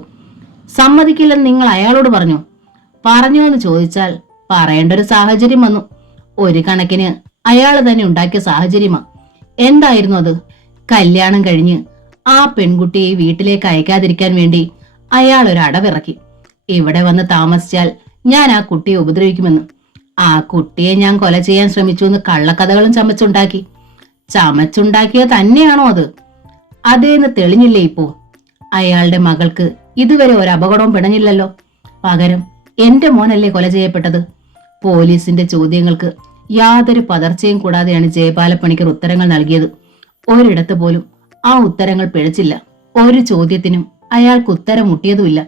സമ്മതിക്കില്ലെന്ന് നിങ്ങൾ അയാളോട് പറഞ്ഞോ? പറഞ്ഞോ എന്ന് ചോദിച്ചാൽ പറയേണ്ട ഒരു സാഹചര്യം വന്നു. ഒരു കണക്കിന് അയാൾ തന്നെ ഉണ്ടാക്കിയ സാഹചര്യമാ. എന്തായിരുന്നു അത്? കല്യാണം കഴിഞ്ഞ് ആ പെൺകുട്ടിയെ വീട്ടിലേക്ക് അയക്കാതിരിക്കാൻ വേണ്ടി അയാൾ ഒരു അടവിറക്കി. ഇവിടെ വന്ന് താമസിച്ചാൽ ഞാൻ ആ കുട്ടിയെ ഉപദ്രവിക്കുമെന്ന്. ആ കുട്ടിയെ ഞാൻ കൊല ചെയ്യാൻ ശ്രമിച്ചു എന്ന് കള്ളക്കഥകളും ചമച്ചുണ്ടാക്കിയത് തന്നെയാണോ അത്? അതേന്ന് തെളിഞ്ഞില്ലേ ഇപ്പോ? അയാളുടെ മകൾക്ക് ഇതുവരെ ഒരു അപകടവും പിണഞ്ഞില്ലല്ലോ. പകരം എന്റെ മോനല്ലേ കൊല ചെയ്യപ്പെട്ടത്? പോലീസിന്റെ ചോദ്യങ്ങൾക്ക് യാതൊരു പതർച്ചയും കൂടാതെയാണ് ജയപാലപ്പണിക്കർ ഉത്തരങ്ങൾ നൽകിയത്. ഒരിടത്ത് പോലും ആ ഉത്തരങ്ങൾ പിഴച്ചില്ല. ഒരു ചോദ്യത്തിനും അയാൾക്ക് ഉത്തരം മുട്ടിയതുമില്ല.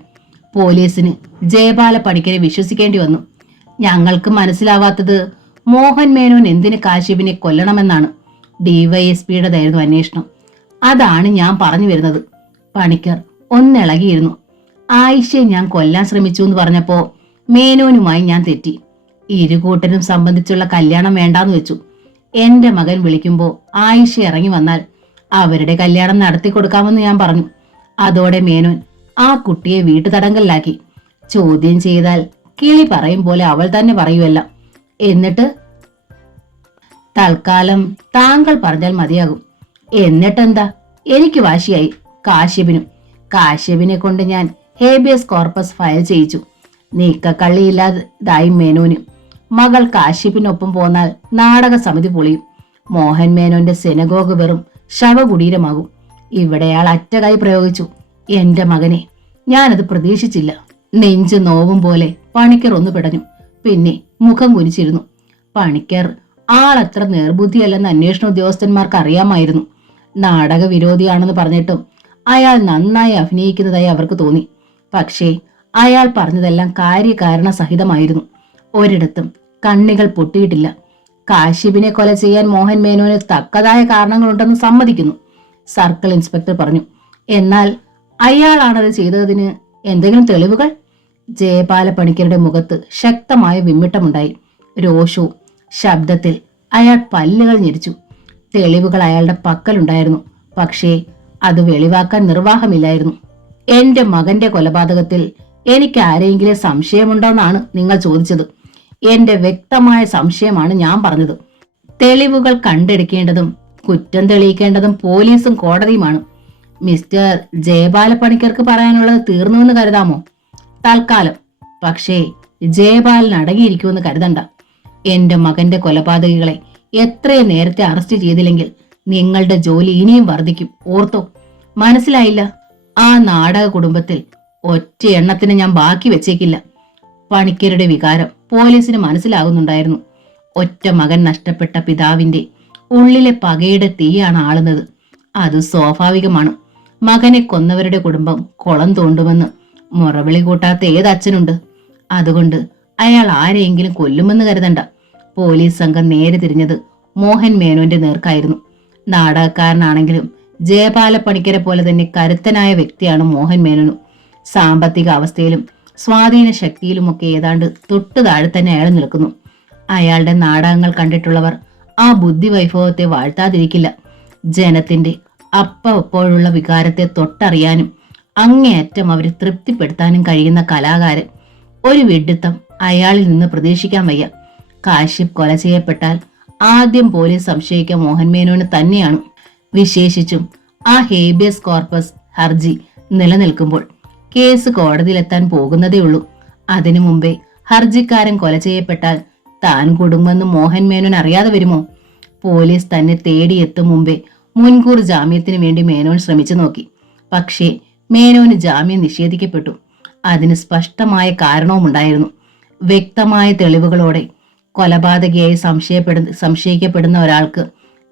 പോലീസിന് ജയപാലപ്പണിക്കരെ വിശ്വസിക്കേണ്ടി വന്നു. ഞങ്ങൾക്ക് മനസ്സിലാവാത്തത് മോഹൻ മേനോൻ എന്തിന് കാശിബിനെ കൊല്ലണമെന്നാണ്. ഡിവൈഎസ്പിയുടേതായിരുന്നു അന്വേഷണം. അതാണ് ഞാൻ പറഞ്ഞു വരുന്നത്. പണിക്കർ ഒന്നിളകിയിരുന്നു. ആയിഷയെ ഞാൻ കൊല്ലാൻ ശ്രമിച്ചു എന്ന് പറഞ്ഞപ്പോ മേനോനുമായി ഞാൻ തെറ്റി. ഇരുകൂട്ടരും സംബന്ധിച്ചുള്ള കല്യാണം വേണ്ടാന്ന് വെച്ചു. എന്റെ മകൻ വിളിക്കുമ്പോ ആയിഷ ഇറങ്ങി വന്നാൽ അവരുടെ കല്യാണം നടത്തി കൊടുക്കാമെന്ന് ഞാൻ പറഞ്ഞു. അതോടെ മേനോൻ ആ കുട്ടിയെ വീട്ടുതടങ്കലിലാക്കി. ചോദ്യം ചെയ്താൽ കിളി പറയും പോലെ അവൾ തന്നെ പറയുമല്ല. എന്നിട്ട് തൽക്കാലം താങ്കൾ പറഞ്ഞാൽ മതിയാകും. എന്നിട്ടെന്താ? എനിക്ക് വാശിയായി. കാശ്യപിനെ കൊണ്ട് ഞാൻ ഹേബിയസ് കോർപ്പസ് ഫയൽ ചെയ്യിച്ചു. നീക്കക്കള്ളിയില്ലാതായി മേനോന്. മകൾ കാശ്യപിനൊപ്പം പോന്നാൽ നാടക സമിതി പൊളിയും. മോഹൻ മേനോന്റെ സെനഗോഗ് വെറും ശവകുടീരമാകും. ഇവിടെയാൾ അറ്റകൈ പ്രയോഗിച്ചു. എന്റെ മകനെ ഞാനത് പ്രതീക്ഷിച്ചില്ല. നെഞ്ചു നോവും പോലെ പണിക്കർ ഒന്ന് പിടഞ്ഞു. പിന്നെ മുഖം കുനിച്ചിരുന്നു. പണിക്കർ ആളത്ര നേർബുദ്ധിയല്ലെന്ന് അന്വേഷണ ഉദ്യോഗസ്ഥന്മാർക്ക് അറിയാമായിരുന്നു. നാടക വിരോധിയാണെന്ന് പറഞ്ഞിട്ടും അയാൾ നന്നായി അഭിനയിക്കുന്നതായി അവർക്ക് തോന്നി. പക്ഷേ അയാൾ പറഞ്ഞതെല്ലാം കാര്യകാരണ സഹിതമായിരുന്നു. ഒരിടത്തും കണ്ണികൾ പൊട്ടിയിട്ടില്ല. കാശിബിനെ കൊല ചെയ്യാൻ മോഹൻ മേനോന് തക്കതായ കാരണങ്ങളുണ്ടെന്ന് സമ്മതിക്കുന്നു, സർക്കിൾ ഇൻസ്പെക്ടർ പറഞ്ഞു. എന്നാൽ അയാളാണത് ചെയ്തതിന് എന്തെങ്കിലും തെളിവുകൾ? ജയപാലപ്പണിക്കരുടെ മുഖത്ത് ശക്തമായ വിമ്മിട്ടമുണ്ടായി. രോഷവും ശബ്ദത്തിൽ അയാൾ പല്ലുകൾ ഞെരിച്ചു. തെളിവുകൾ അയാളുടെ പക്കലുണ്ടായിരുന്നു, പക്ഷേ അത് വെളിവാക്കാൻ നിർവാഹമില്ലായിരുന്നു. എന്റെ മകന്റെ കൊലപാതകത്തിൽ എനിക്ക് ആരെങ്കിലും സംശയമുണ്ടോന്നാണ് നിങ്ങൾ ചോദിച്ചത്. എന്റെ വ്യക്തമായ സംശയമാണ് ഞാൻ പറഞ്ഞത്. തെളിവുകൾ കണ്ടെടുക്കേണ്ടതും കുറ്റം തെളിയിക്കേണ്ടതും പോലീസും കോടതിയുമാണ്. മിസ്റ്റർ ജയപാലപ്പണിക്കർക്ക് പറയാനുള്ളത് തീർന്നുവെന്ന് കരുതാമോ? തൽക്കാലം. പക്ഷേ ജയപാലൻ അടങ്ങിയിരിക്കുമെന്ന് കരുതണ്ട. എന്റെ മകന്റെ കൊലപാതകികളെ എത്രയും നേരത്തെ അറസ്റ്റ് ചെയ്തില്ലെങ്കിൽ നിങ്ങളുടെ ജോലി ഇനിയും വർദ്ധിക്കും. ഓർത്തോ? മനസ്സിലായില്ല? ആ നാടക കുടുംബത്തിൽ ഒറ്റ എണ്ണത്തിന് ഞാൻ ബാക്കി വെച്ചേക്കില്ല. പണിക്കരുടെ വികാരം പോലീസിന് മനസ്സിലാകുന്നുണ്ടായിരുന്നു. ഒറ്റ മകൻ നഷ്ടപ്പെട്ട പിതാവിന്റെ ഉള്ളിലെ പകയുടെ തീയാണ് ആളുന്നത്. അത് സ്വാഭാവികമാണ്. മകനെ കൊന്നവരുടെ കുടുംബം കുളം തോണ്ടുമെന്ന് മുറവിളി കൂട്ടാത്ത ഏതച്ഛനുണ്ട്? അതുകൊണ്ട് അയാൾ ആരെയെങ്കിലും കൊല്ലുമെന്ന് കരുതണ്ട. പോലീസ് സംഘം നേരെ തിരിഞ്ഞത് മോഹൻ മേനോന്റെ നേർക്കായിരുന്നു. നാടകക്കാരനാണെങ്കിലും ജയപാലപ്പണിക്കരെ പോലെ തന്നെ കരുത്തനായ വ്യക്തിയാണ് മോഹൻ മേനോനും. സാമ്പത്തിക അവസ്ഥയിലും സ്വാധീന ശക്തിയിലുമൊക്കെ ഏതാണ്ട് തൊട്ടു താഴെ തന്നെ അയാൾ നിൽക്കുന്നു. അയാളുടെ നാടകങ്ങൾ കണ്ടിട്ടുള്ളവർ ആ ബുദ്ധിവൈഭവത്തെ വാഴ്ത്താതിരിക്കില്ല. ജനത്തിന്റെ അപ്പോഴുള്ള വികാരത്തെ തൊട്ടറിയാനും അങ്ങേയറ്റം അവരെ തൃപ്തിപ്പെടുത്താനും കഴിയുന്ന കലാകാരൻ. ഒരു വിഡ്ഢിത്തം അയാളിൽ നിന്ന് പ്രതീക്ഷിക്കാൻ വയ്യ. കാശ്യപ് കൊല ചെയ്യപ്പെട്ടാൽ ആദ്യം പോലീസ് സംശയിക്കുക മോഹൻമേനോന് തന്നെയാണ്. വിശേഷിച്ചും ആ ഹേബിയസ് കോർപ്പസ് ഹർജി നിലനിൽക്കുമ്പോൾ. കേസ് കോടതിയിലെത്താൻ പോകുന്നതേയുള്ളൂ. അതിനു മുമ്പേ ഹർജിക്കാരൻ കൊല ചെയ്യപ്പെട്ടാൽ താൻ കുടുങ്ങുമെന്ന് മോഹൻമേനോൻ അറിയാതെ വരുമോ? പോലീസ് തന്നെ തേടിയെത്തും മുമ്പേ മുൻകൂർ ജാമ്യത്തിന് വേണ്ടി മേനോൻ ശ്രമിച്ചു നോക്കി. പക്ഷേ മേനോന് ജാമ്യം നിഷേധിക്കപ്പെട്ടു. അതിന് സ്പഷ്ടമായ കാരണവുമുണ്ടായിരുന്നു. വ്യക്തമായ തെളിവുകളോടെ കൊലപാതകിയായി സംശയിക്കപ്പെടുന്ന ഒരാൾക്ക്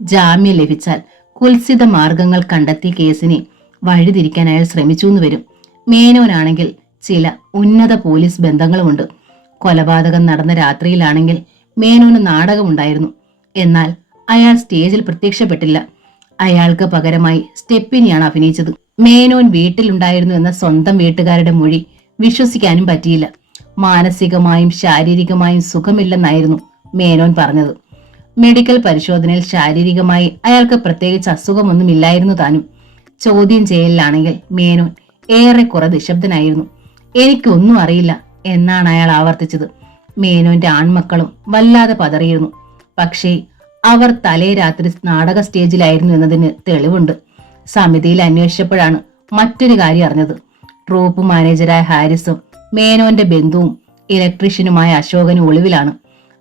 ജാമ്യം ലഭിച്ചാൽ കുൽസിത മാർഗങ്ങൾ കണ്ടെത്തി കേസിനെ വഴിതിരിക്കാൻ അയാൾ ശ്രമിച്ചു വരും. മേനോനാണെങ്കിൽ ചില ഉന്നത പോലീസ് ബന്ധങ്ങളുമുണ്ട്. കൊലപാതകം നടന്ന രാത്രിയിലാണെങ്കിൽ മേനോന് നാടകമുണ്ടായിരുന്നു. എന്നാൽ അയാൾ സ്റ്റേജിൽ പ്രത്യക്ഷപ്പെട്ടില്ല. അയാൾക്ക് പകരമായി സ്റ്റെപ്പിനെയാണ് അഭിനയിച്ചത്. മേനോൻ വീട്ടിലുണ്ടായിരുന്നു എന്ന സ്വന്തം വീട്ടുകാരുടെ മൊഴി വിശ്വസിക്കാനും പറ്റിയില്ല. മാനസികമായും ശാരീരികമായും സുഖമില്ലെന്നായിരുന്നു മേനോൻ പറഞ്ഞത്. മെഡിക്കൽ പരിശോധനയിൽ ശാരീരികമായി അയാൾക്ക് പ്രത്യേകിച്ച് അസുഖമൊന്നുമില്ലായിരുന്നു താനും. ചോദ്യം ചെയ്യലിലാണെങ്കിൽ മേനോൻ ഏറെക്കുറെ നിശബ്ദനായിരുന്നു. എനിക്കൊന്നും അറിയില്ല എന്നാണ് അയാൾ ആവർത്തിച്ചത്. മേനോന്റെ ആൺമക്കളും വല്ലാതെ പതറിയിരുന്നു. പക്ഷേ അവർ തലേ രാത്രി നാടക സ്റ്റേജിലായിരുന്നു എന്നതിന് തെളിവുണ്ട്. സമിതിയിൽ അന്വേഷിച്ചപ്പോഴാണ് മറ്റൊരു കാര്യം അറിഞ്ഞത്. ട്രൂപ്പ് മാനേജരായ ഹാരിസും മേനോന്റെ ബന്ധുവും ഇലക്ട്രീഷ്യനുമായ അശോകനും ഒളിവിലാണ്.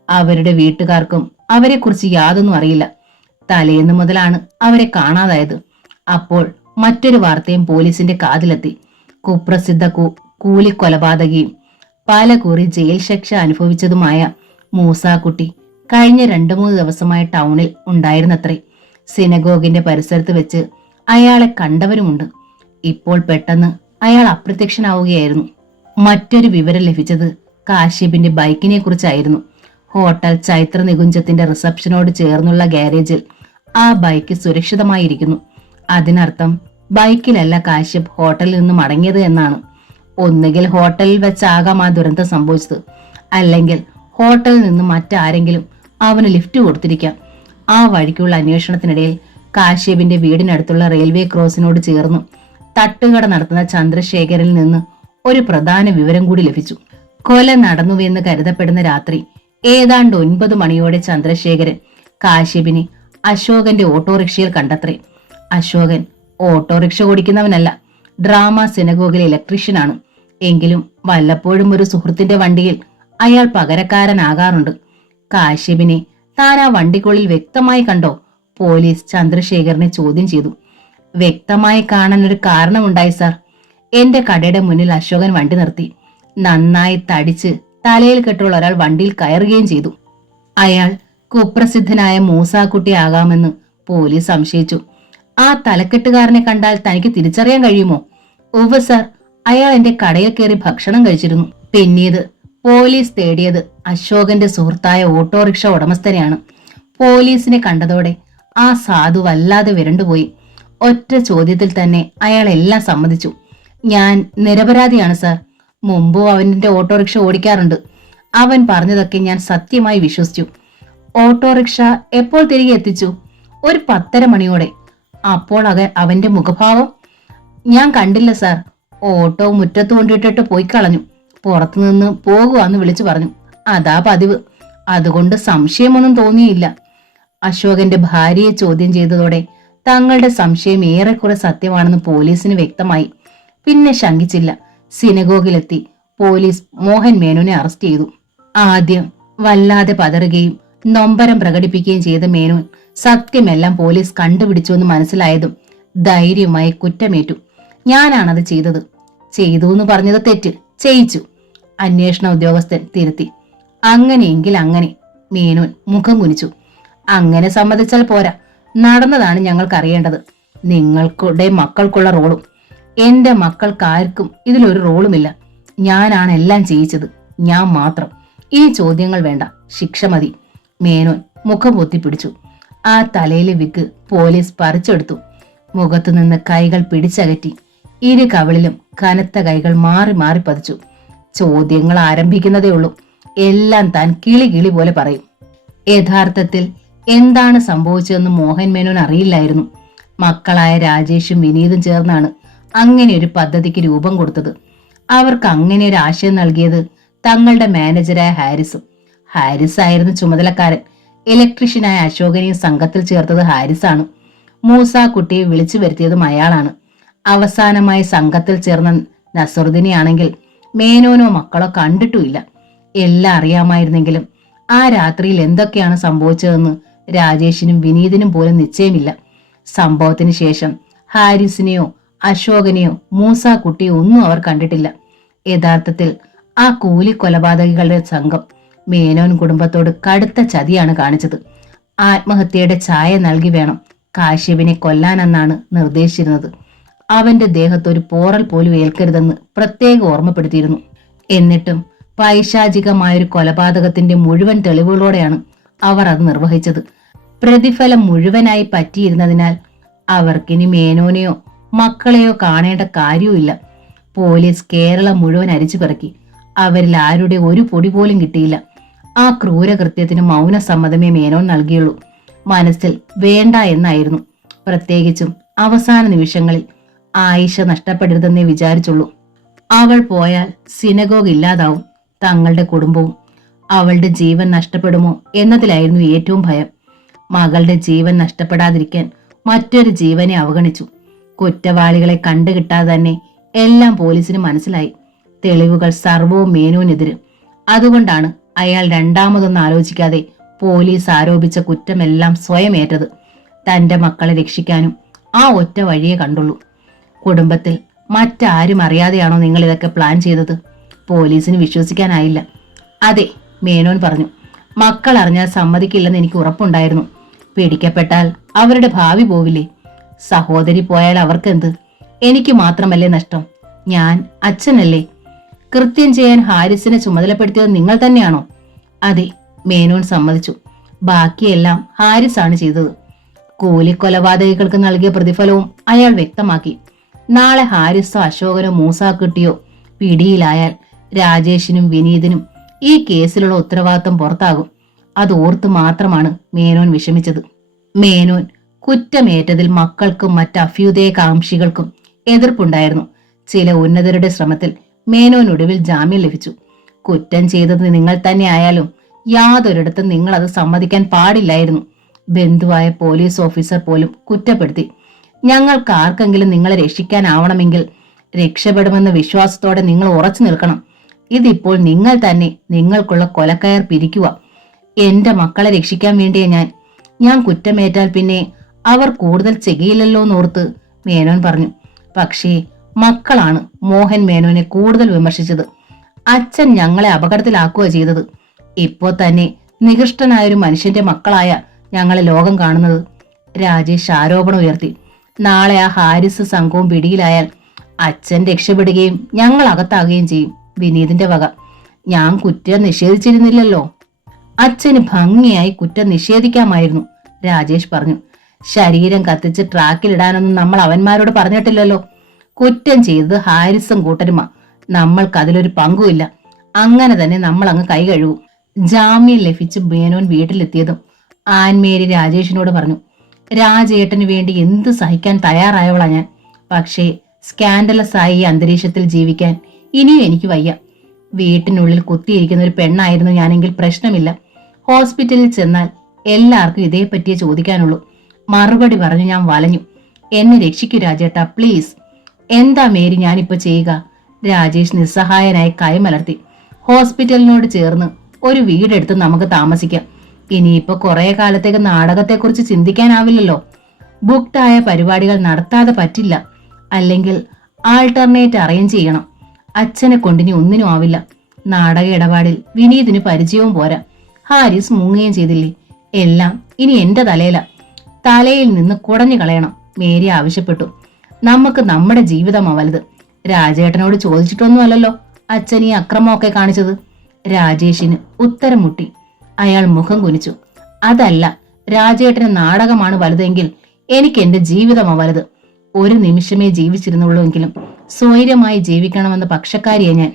അവരുടെ വീട്ടുകാർക്കും അവരെക്കുറിച്ച് യാതൊന്നും അറിയില്ല. തലേന്ന് മുതലാണ് അവരെ കാണാതായത്. അപ്പോൾ മറ്റൊരു വാർത്തയും പോലീസിന്റെ കാതിലെത്തി. കുപ്രസിദ്ധ കൂലിക്കൊലപാതകിയും പല കുറി ജയിൽ ശിക്ഷ അനുഭവിച്ചതുമായ മൂസാക്കുട്ടി കഴിഞ്ഞ 2-3 ദിവസമായി ടൗണിൽ ഉണ്ടായിരുന്നത്രേ. സിനഗോഗിന്റെ പരിസരത്ത് വെച്ച് അയാളെ കണ്ടവരുമുണ്ട്. ഇപ്പോൾ പെട്ടെന്ന് അയാൾ അപ്രത്യക്ഷനാവുകയായിരുന്നു. മറ്റൊരു വിവരം ലഭിച്ചത് കാശ്യപിന്റെ ബൈക്കിനെ കുറിച്ചായിരുന്നു. ഹോട്ടൽ ചൈത്ര നികുഞ്ചത്തിന്റെ റിസപ്ഷനോട് ചേർന്നുള്ള ഗാരേജിൽ ആ ബൈക്ക് സുരക്ഷിതമായിരിക്കുന്നു. അതിനർത്ഥം ബൈക്കിലല്ല കാശ്യപ് ഹോട്ടലിൽ നിന്ന് മടങ്ങിയത് എന്നാണ്. ഒന്നുകിൽ ഹോട്ടലിൽ വെച്ചാകാം ആ ദുരന്തം സംഭവിച്ചത്, അല്ലെങ്കിൽ ഹോട്ടലിൽ നിന്ന് മറ്റാരെങ്കിലും അവന് ലിഫ്റ്റ് കൊടുത്തിരിക്കാം. ആ വഴിക്കുള്ള അന്വേഷണത്തിനിടയിൽ കാശ്യപിന്റെ വീടിനടുത്തുള്ള റെയിൽവേ ക്രോസിനോട് ചേർന്ന് തട്ടുകട നടത്തുന്ന ചന്ദ്രശേഖരിൽ നിന്ന് ഒരു പ്രധാന വിവരം കൂടി ലഭിച്ചു. കൊല നടന്നുവെന്ന് കരുതപ്പെടുന്ന രാത്രി ഏതാണ്ട് 9 മണിയോടെ ചന്ദ്രശേഖരൻ കാശ്യപിനെ അശോകന്റെ ഓട്ടോറിക്ഷയിൽ കണ്ടത്രേ. അശോകൻ ഓട്ടോറിക്ഷ ഓടിക്കുന്നവനല്ല, ഡ്രാമ സിനഗോഗിലെ ഇലക്ട്രീഷ്യനാണ്. എങ്കിലും വല്ലപ്പോഴും ഒരു സുഹൃത്തിന്റെ വണ്ടിയിൽ അയാൾ പകരക്കാരനാകാറുണ്ട്. കാശ്യപിനെ താൻ ആ വണ്ടിക്കുള്ളിൽ വ്യക്തമായി കണ്ടോ? പോലീസ് ചന്ദ്രശേഖരനെ ചോദ്യം ചെയ്തു. വ്യക്തമായി കാണാൻ ഒരു കാരണമുണ്ടായി സാർ. എന്റെ കടയുടെ മുന്നിൽ അശോകൻ വണ്ടി നിർത്തി. നന്നായി തടിച്ച് തലയിൽ കെട്ടുള്ള ഒരാൾ വണ്ടിയിൽ കയറുകയും ചെയ്തു. അയാൾ കുപ്രസിദ്ധനായ മൂസാക്കുട്ടി ആകാമെന്ന് പോലീസ് സംശയിച്ചു. ആ തലക്കെട്ടുകാരനെ കണ്ടാൽ തനിക്ക് തിരിച്ചറിയാൻ കഴിയുമോ? ഉവ്വ് സാർ, അയാൾ എന്റെ കടയിൽ കയറി ഭക്ഷണം കഴിച്ചിരുന്നു. പിന്നീട് പോലീസ് തേടിയത് അശോകന്റെ സുഹൃത്തായ ഓട്ടോറിക്ഷ ഉടമസ്ഥനെയാണ്. പോലീസിനെ കണ്ടതോടെ ആ സാധു വല്ലാതെ വിരണ്ടുപോയി. ഒറ്റ ചോദ്യത്തിൽ തന്നെ അയാൾ എല്ലാം സമ്മതിച്ചു. ഞാൻ നിരപരാധിയാണ് സാർ. മുമ്പും അവന്റെ ഓട്ടോറിക്ഷ ഓടിക്കാറുണ്ട്. അവൻ പറഞ്ഞതൊക്കെ ഞാൻ സത്യമായി വിശ്വസിച്ചു. ഓട്ടോറിക്ഷ എപ്പോൾ തിരികെ എത്തിച്ചു? ഒരു 10:30 മണിയോടെ. അപ്പോൾ അവന്റെ മുഖഭാവം ഞാൻ കണ്ടില്ല സാർ. ഓട്ടോ മുറ്റത്ത് കൊണ്ടിട്ടിട്ട് പോയി കളഞ്ഞു. പുറത്തുനിന്ന് പോകുവാന്ന് വിളിച്ചു പറഞ്ഞു. അതാ പതിവ്. അതുകൊണ്ട് സംശയമൊന്നും തോന്നിയില്ല. അശോകന്റെ ഭാര്യയെ ചോദ്യം ചെയ്തതോടെ തങ്ങളുടെ സംശയം ഏറെക്കുറെ സത്യമാണെന്ന് പോലീസിന് വ്യക്തമായി. പിന്നെ ശങ്കിച്ചില്ല. സിനഗോഗിലെത്തി പോലീസ് മോഹൻ മേനോനെ അറസ്റ്റ് ചെയ്തു. ആദ്യം വല്ലാതെ പതറുകയും നൊമ്പരം പ്രകടിപ്പിക്കുകയും ചെയ്ത മേനോൻ സത്യമെല്ലാം പോലീസ് കണ്ടുപിടിച്ചുവെന്ന് മനസ്സിലായതും ധൈര്യമായി കുറ്റമേറ്റു. ഞാനാണത് ചെയ്തത്. ചെയ്തു എന്ന് പറഞ്ഞത് തെറ്റ്, ചെയ്യിച്ചു. അന്വേഷണ ഉദ്യോഗസ്ഥൻ തിരുത്തി. അങ്ങനെയെങ്കിൽ അങ്ങനെ. മേനോൻ മുഖം കുനിച്ചു. അങ്ങനെ സമ്മതിച്ചാൽ പോരാ. നടന്നതാണ് ഞങ്ങൾക്ക് അറിയേണ്ടത്. നിങ്ങൾക്കുടെ മക്കൾക്കുള്ള റോളും. എന്റെ മക്കൾക്കാർക്കും ഇതിലൊരു റോളുമില്ല. ഞാനാണ് എല്ലാം ചെയ്യിച്ചത്, ഞാൻ മാത്രം. ഈ ചോദ്യങ്ങൾ വേണ്ട, ശിക്ഷ മതി. മേനോൻ മുഖം പൊത്തിപ്പിടിച്ചു. ആ തലയിലെ വിക്ക് പോലീസ് പറിച്ചെടുത്തു. മുഖത്തുനിന്ന് കൈകൾ പിടിച്ചകറ്റി. ഇരു കവിളിലും കനത്ത കൈകൾ മാറി മാറി പതിച്ചു. ചോദ്യങ്ങൾ ആരംഭിക്കുന്നതേ ഉള്ളൂ. എല്ലാം താൻ കിളി പോലെ പറയും. യഥാർത്ഥത്തിൽ എന്താണ് സംഭവിച്ചതെന്ന് മോഹൻ മേനോൻ അറിയില്ലായിരുന്നു. മക്കളായ രാജേഷും വിനീതും ചേർന്നാണ് അങ്ങനെ ഒരു പദ്ധതിക്ക് രൂപം കൊടുത്തത്. അവർക്ക് അങ്ങനെ ഒരു ആശയം നൽകിയത് തങ്ങളുടെ മാനേജരായ ഹാരിസും. ഹാരിസ് ആയിരുന്നു ചുമതലക്കാരൻ. ഇലക്ട്രീഷ്യനായ അശോകനെയും സംഘത്തിൽ ചേർത്തത് ഹാരിസാണ്. മൂസ കുട്ടിയെ വിളിച്ചു വരുത്തിയതും അയാളാണ്. അവസാനമായി സംഘത്തിൽ ചേർന്ന നസറുദ്ദീനെയാണെങ്കിൽ മേനോനോ മക്കളോ കണ്ടിട്ടുമില്ല. എല്ലാം അറിയാമായിരുന്നെങ്കിലും ആ രാത്രിയിൽ എന്തൊക്കെയാണ് സംഭവിച്ചതെന്ന് രാജേഷിനും വിനീതിനും പോലും നിശ്ചയമില്ല. സംഭവത്തിന് ശേഷം ഹാരിസിനെയോ അശോകനെയോ മൂസ കുട്ടിയോ ഒന്നും അവർ കണ്ടിട്ടില്ല. യഥാർത്ഥത്തിൽ ആ കൂലി കൊലപാതകികളുടെ സംഘം മേനോൻ കുടുംബത്തോട് കടുത്ത ചതിയാണ് കാണിച്ചത്. ആത്മഹത്യയുടെ ഛായ നൽകി വേണം കാശ്യപിനെ കൊല്ലാനെന്നാണ് നിർദ്ദേശിച്ചിരുന്നത്. അവന്റെ ദേഹത്തൊരു പോറൽ പോലും ഏൽക്കരുതെന്ന് പ്രത്യേകം ഓർമ്മപ്പെടുത്തിയിരുന്നു. എന്നിട്ടും പൈശാചികമായൊരു കൊലപാതകത്തിന്റെ മുഴുവൻ തെളിവുകളോടെയാണ് അവർ അത് നിർവഹിച്ചത്. പ്രതിഫലം മുഴുവനായി പറ്റിയിരുന്നതിനാൽ അവർക്കിനി മേനോനെയോ മക്കളെയോ കാണേണ്ട കാര്യവുമില്ല. പോലീസ് കേരളം മുഴുവൻ അരിച്ചു പിറക്കി. അവരിൽ ആരുടെ ഒരു പൊടി പോലും കിട്ടിയില്ല. ആ ക്രൂരകൃത്യത്തിന് മൗനസമ്മതമേ മേനോൻ നൽകിയുള്ളൂ. മനസ്സിൽ വേണ്ട എന്നായിരുന്നു. പ്രത്യേകിച്ചും അവസാന നിമിഷങ്ങളിൽ ആയിഷ നഷ്ടപ്പെടരുതെന്നേ വിചാരിച്ചുള്ളൂ. അവൾ പോയാൽ സിനഗോഗ് ഇല്ലാതാവും, തങ്ങളുടെ കുടുംബവും. അവളുടെ ജീവൻ നഷ്ടപ്പെടുമോ എന്നതിലായിരുന്നു ഏറ്റവും ഭയം. മകളുടെ ജീവൻ നഷ്ടപ്പെടാതിരിക്കാൻ മറ്റൊരു ജീവനെ അവഗണിച്ചു. കുറ്റവാളികളെ കണ്ടുകിട്ടാതെ തന്നെ എല്ലാം പോലീസിന് മനസ്സിലായി. തെളിവുകൾ സർവവും മേനോനെതിര്. അതുകൊണ്ടാണ് അയാൾ രണ്ടാമതൊന്നും ആലോചിക്കാതെ പോലീസ് ആരോപിച്ച കുറ്റമെല്ലാം സ്വയം ഏറ്റത്. തന്റെ മക്കളെ രക്ഷിക്കാനും ആ ഒറ്റ വഴിയെ കണ്ടുള്ളൂ. കുടുംബത്തിൽ മറ്റാരും അറിയാതെയാണോ നിങ്ങൾ ഇതൊക്കെ പ്ലാൻ ചെയ്തത്? പോലീസിന് വിശ്വസിക്കാനായില്ല. അതെ, മേനോൻ പറഞ്ഞു. മക്കൾ അറിഞ്ഞാൽ സമ്മതിക്കില്ലെന്ന് എനിക്ക് ഉറപ്പുണ്ടായിരുന്നു. പിടിക്കപ്പെട്ടാൽ അവരുടെ ഭാവി പോവില്ലേ? സഹോദരി പോയാൽ അവർക്കെന്ത്? എനിക്ക് മാത്രമല്ലേ നഷ്ടം? ഞാൻ അച്ഛനല്ലേ? കൃത്യം ചെയ്യാൻ ഹാരിസിനെ ചുമതലപ്പെടുത്തിയത് നിങ്ങൾ തന്നെയാണോ? അതെ, മേനോൻ സമ്മതിച്ചു. ബാക്കിയെല്ലാം ഹാരിസ് ആണ് ചെയ്തത്. കൂലിക്കൊലപാതകികൾക്ക് നൽകിയ പ്രതിഫലവും അയാൾ വ്യക്തമാക്കി. നാളെ ഹാരിസോ അശോകനോ മൂസാക്കുട്ടിയോ പിടിയിലായാൽ രാജേഷിനും വിനീതിനും ഈ കേസിലുള്ള ഉത്തരവാദിത്വം പുറത്താകും. അത് ഓർത്ത് മാത്രമാണ് മേനോൻ വിഷമിച്ചത്. മേനോൻ കുറ്റമേറ്റതിൽ മക്കൾക്കും മറ്റ് അഭ്യുദയകാംക്ഷികൾക്കും എതിർപ്പുണ്ടായിരുന്നു. ചില ഉന്നതരുടെ ശ്രമത്തിൽ മേനോൻ ഒടുവിൽ ജാമ്യം ലഭിച്ചു. കുറ്റം ചെയ്തത് നിങ്ങൾ തന്നെ ആയാലും യാതൊരിടത്തും നിങ്ങൾ അത് സമ്മതിക്കാൻ പാടില്ലായിരുന്നു. ബന്ധുവായ പോലീസ് ഓഫീസർ പോലും കുറ്റപ്പെടുത്തി. ഞങ്ങൾക്ക് ആർക്കെങ്കിലും നിങ്ങളെ രക്ഷിക്കാനാവണമെങ്കിൽ രക്ഷപ്പെടുമെന്ന വിശ്വാസത്തോടെ നിങ്ങൾ ഉറച്ചു നിൽക്കണം. ഇതിപ്പോൾ നിങ്ങൾ തന്നെ നിങ്ങൾക്കുള്ള കൊലക്കയർ പിരിക്കുക. എന്റെ മക്കളെ രക്ഷിക്കാൻ വേണ്ടിയാ ഞാൻ കുറ്റമേറ്റാൽ പിന്നെ അവർ കൂടുതൽ ചെയ്യില്ലല്ലോ എന്നോർത്ത് മേനോൻ പറഞ്ഞു. പക്ഷേ മക്കളാണ് മോഹൻ മേനോനെ കൂടുതൽ വിമർശിച്ചത്. അച്ഛൻ ഞങ്ങളെ അപകടത്തിലാക്കുക ചെയ്തത്. ഇപ്പോ തന്നെ നികൃഷ്ടനായൊരു മനുഷ്യന്റെ മക്കളായ ഞങ്ങളെ ലോകം കാണുന്നത്. രാജേഷ് ആരോപണം ഉയർത്തി. നാളെ ആ ഹാരിസ് സംഘവും പിടിയിലായാൽ അച്ഛൻ രക്ഷപ്പെടുകയും ഞങ്ങൾ അകത്താകുകയും ചെയ്യും. വിനീതിന്റെ വക. ഞാൻ കുറ്റം നിഷേധിച്ചിരുന്നില്ലല്ലോ. അച്ഛന് ഭംഗിയായി കുറ്റം നിഷേധിക്കാമായിരുന്നു, രാജേഷ് പറഞ്ഞു. ശരീരം കത്തിച്ച് ട്രാക്കിലിടാനൊന്നും നമ്മൾ അവന്മാരോട് പറഞ്ഞിട്ടില്ലല്ലോ. കുറ്റം ചെയ്തത് ഹാരിസും കൂട്ടരുമാ. നമ്മൾക്ക് അതിലൊരു പങ്കുമില്ല. അങ്ങനെ തന്നെ നമ്മൾ അങ്ങ് കൈ കഴുകും. ജാമ്യം ലഭിച്ച് മേനോൻ വീട്ടിലെത്തിയതും ആൻമേരി രാജേഷിനോട് പറഞ്ഞു, രാജേട്ടന് വേണ്ടി എന്ത് സഹിക്കാൻ തയ്യാറായവളാ ഞാൻ. പക്ഷേ സ്കാൻഡലസ് ആയി ഈ അന്തരീക്ഷത്തിൽ ജീവിക്കാൻ ഇനിയും എനിക്ക് വയ്യ. വീട്ടിനുള്ളിൽ കുത്തിയിരിക്കുന്ന ഒരു പെണ്ണായിരുന്നു ഞാനെങ്കിൽ പ്രശ്നമില്ല. ഹോസ്പിറ്റലിൽ ചെന്നാൽ എല്ലാവർക്കും ഇതേപ്പറ്റിയേ ചോദിക്കാനുള്ളൂ. മറുപടി പറഞ്ഞു ഞാൻ വലഞ്ഞു. എന്നെ രക്ഷിക്കൂ രാജേട്ടാ, പ്ലീസ്. എന്താ മേരി ഞാനിപ്പോ ചെയ്യുക? രാജേഷ് നിസ്സഹായനായി കൈമലർത്തി. ഹോസ്പിറ്റലിനോട് ചേർന്ന് ഒരു വീടെടുത്ത് നമുക്ക് താമസിക്കാം. ഇനിയിപ്പോ കുറെ കാലത്തേക്ക് നാടകത്തെക്കുറിച്ച് ചിന്തിക്കാനാവില്ലല്ലോ. ബുക്ക്ഡായ പരിപാടികൾ നടത്താതെ പറ്റില്ല. അല്ലെങ്കിൽ ആൾട്ടർനേറ്റ് അറേഞ്ച് ചെയ്യണം. അച്ഛനെ കൊണ്ടിനി ഒന്നിനും ആവില്ല. നാടക ഇടപാടിൽ വിനീതിന് പരിചയവും പോരാ. ഹാരിസ് മുങ്ങുകയും ചെയ്തില്ലേ. എല്ലാം ഇനി എന്റെ തലയിൽ നിന്ന് കുടഞ്ഞു കളയണം. മേരി ആവശ്യപ്പെട്ടു. നമുക്ക് നമ്മുടെ ജീവിതമാ വലുത്. രാജേട്ടനോട് ചോദിച്ചിട്ടൊന്നുമല്ലല്ലോ അച്ഛൻ ഈ അക്രമമൊക്കെ കാണിച്ചത്. രാജേഷിന് ഉത്തരം മുട്ടി. അയാൾ മുഖം കുനിച്ചു. അതല്ല, രാജേട്ടന് നാടകമാണ് വലുതെങ്കിൽ എനിക്ക് എന്റെ ജീവിതമാ വലുത്. ഒരു നിമിഷമേ ജീവിച്ചിരുന്നുള്ളൂ എങ്കിലും സ്വൈര്യമായി ജീവിക്കണമെന്ന പക്ഷക്കാരിയാ ഞാൻ.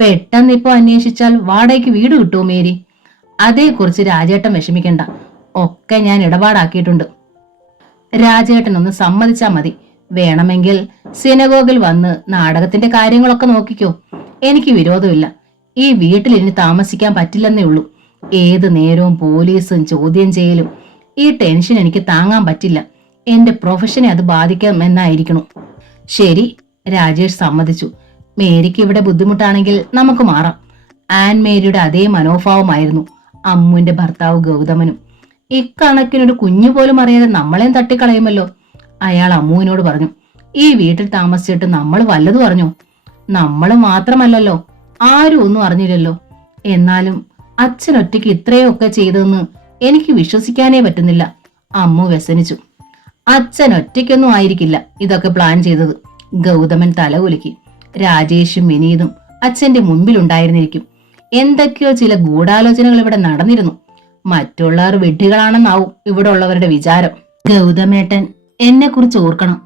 പെട്ടെന്ന് ഇപ്പൊ അന്വേഷിച്ചാൽ വാടകയ്ക്ക് വീട് കിട്ടുമോ മേരി? അതേക്കുറിച്ച് രാജേട്ടൻ വിഷമിക്കണ്ട, ഒക്കെ ഞാൻ ഇടപാടാക്കിയിട്ടുണ്ട്. രാജേട്ടൻ ഒന്ന് സമ്മതിച്ചാ മതി. വേണമെങ്കിൽ സിനഗോഗിൽ വന്ന് നാടകത്തിന്റെ കാര്യങ്ങളൊക്കെ നോക്കിക്കോ. എനിക്ക് വിരോധമില്ല. ഈ വീട്ടിൽ ഇനി താമസിക്കാൻ പറ്റില്ലെന്നേ ഉള്ളൂ. ഏത് നേരവും പോലീസും ചോദ്യം ചെയ്യലും. ഈ ടെൻഷൻ എനിക്ക് താങ്ങാൻ പറ്റില്ല. എന്റെ പ്രൊഫഷനെ അത് ബാധിക്കാമെന്നായിരിക്കണം. ശരി, രാജേഷ് സമ്മതിച്ചു. മേരിക്ക് ഇവിടെ ബുദ്ധിമുട്ടാണെങ്കിൽ നമുക്ക് മാറാം. ആൻ മേരിയുടെ അതേ മനോഭാവമായിരുന്നു അമ്മുവിന്റെ ഭർത്താവ് ഗൗതമനും. ഇക്കണക്കിനൊരു കുഞ്ഞു പോലും അറിയാതെ നമ്മളെയും തട്ടിക്കളയുമല്ലോ. അയാൾ അമ്മുവിനോട് പറഞ്ഞു. ഈ വീട്ടിൽ താമസിച്ചിട്ട് നമ്മൾ വല്ലതും അറിഞ്ഞോ? നമ്മൾ മാത്രമല്ലല്ലോ, ആരും ഒന്നും അറിഞ്ഞില്ലല്ലോ. എന്നാലും അച്ഛൻ ഒറ്റയ്ക്ക് ഇത്രയൊക്കെ ചെയ്തെന്ന് എനിക്ക് വിശ്വസിക്കാനേ പറ്റുന്നില്ല. അമ്മു വ്യസനിച്ചു. അച്ഛൻ ഒറ്റയ്ക്കൊന്നും ആയിരിക്കില്ല ഇതൊക്കെ പ്ലാൻ ചെയ്തത്. ഗൗതമൻ തല കുലുക്കി. രാജേഷും വിനീതും അച്ഛന്റെ മുൻപിലുണ്ടായിരുന്നിരിക്കും. എന്തൊക്കെയോ ചില ഗൂഢാലോചനകൾ ഇവിടെ നടന്നിരുന്നു. മറ്റുള്ളവർ വിഡ്ഢികളാണെന്നാവും ഇവിടെ ഉള്ളവരുടെ വിചാരം. ഗൗതമേട്ടൻ എന്നെ കുറിച്ച് ഓർക്കണം,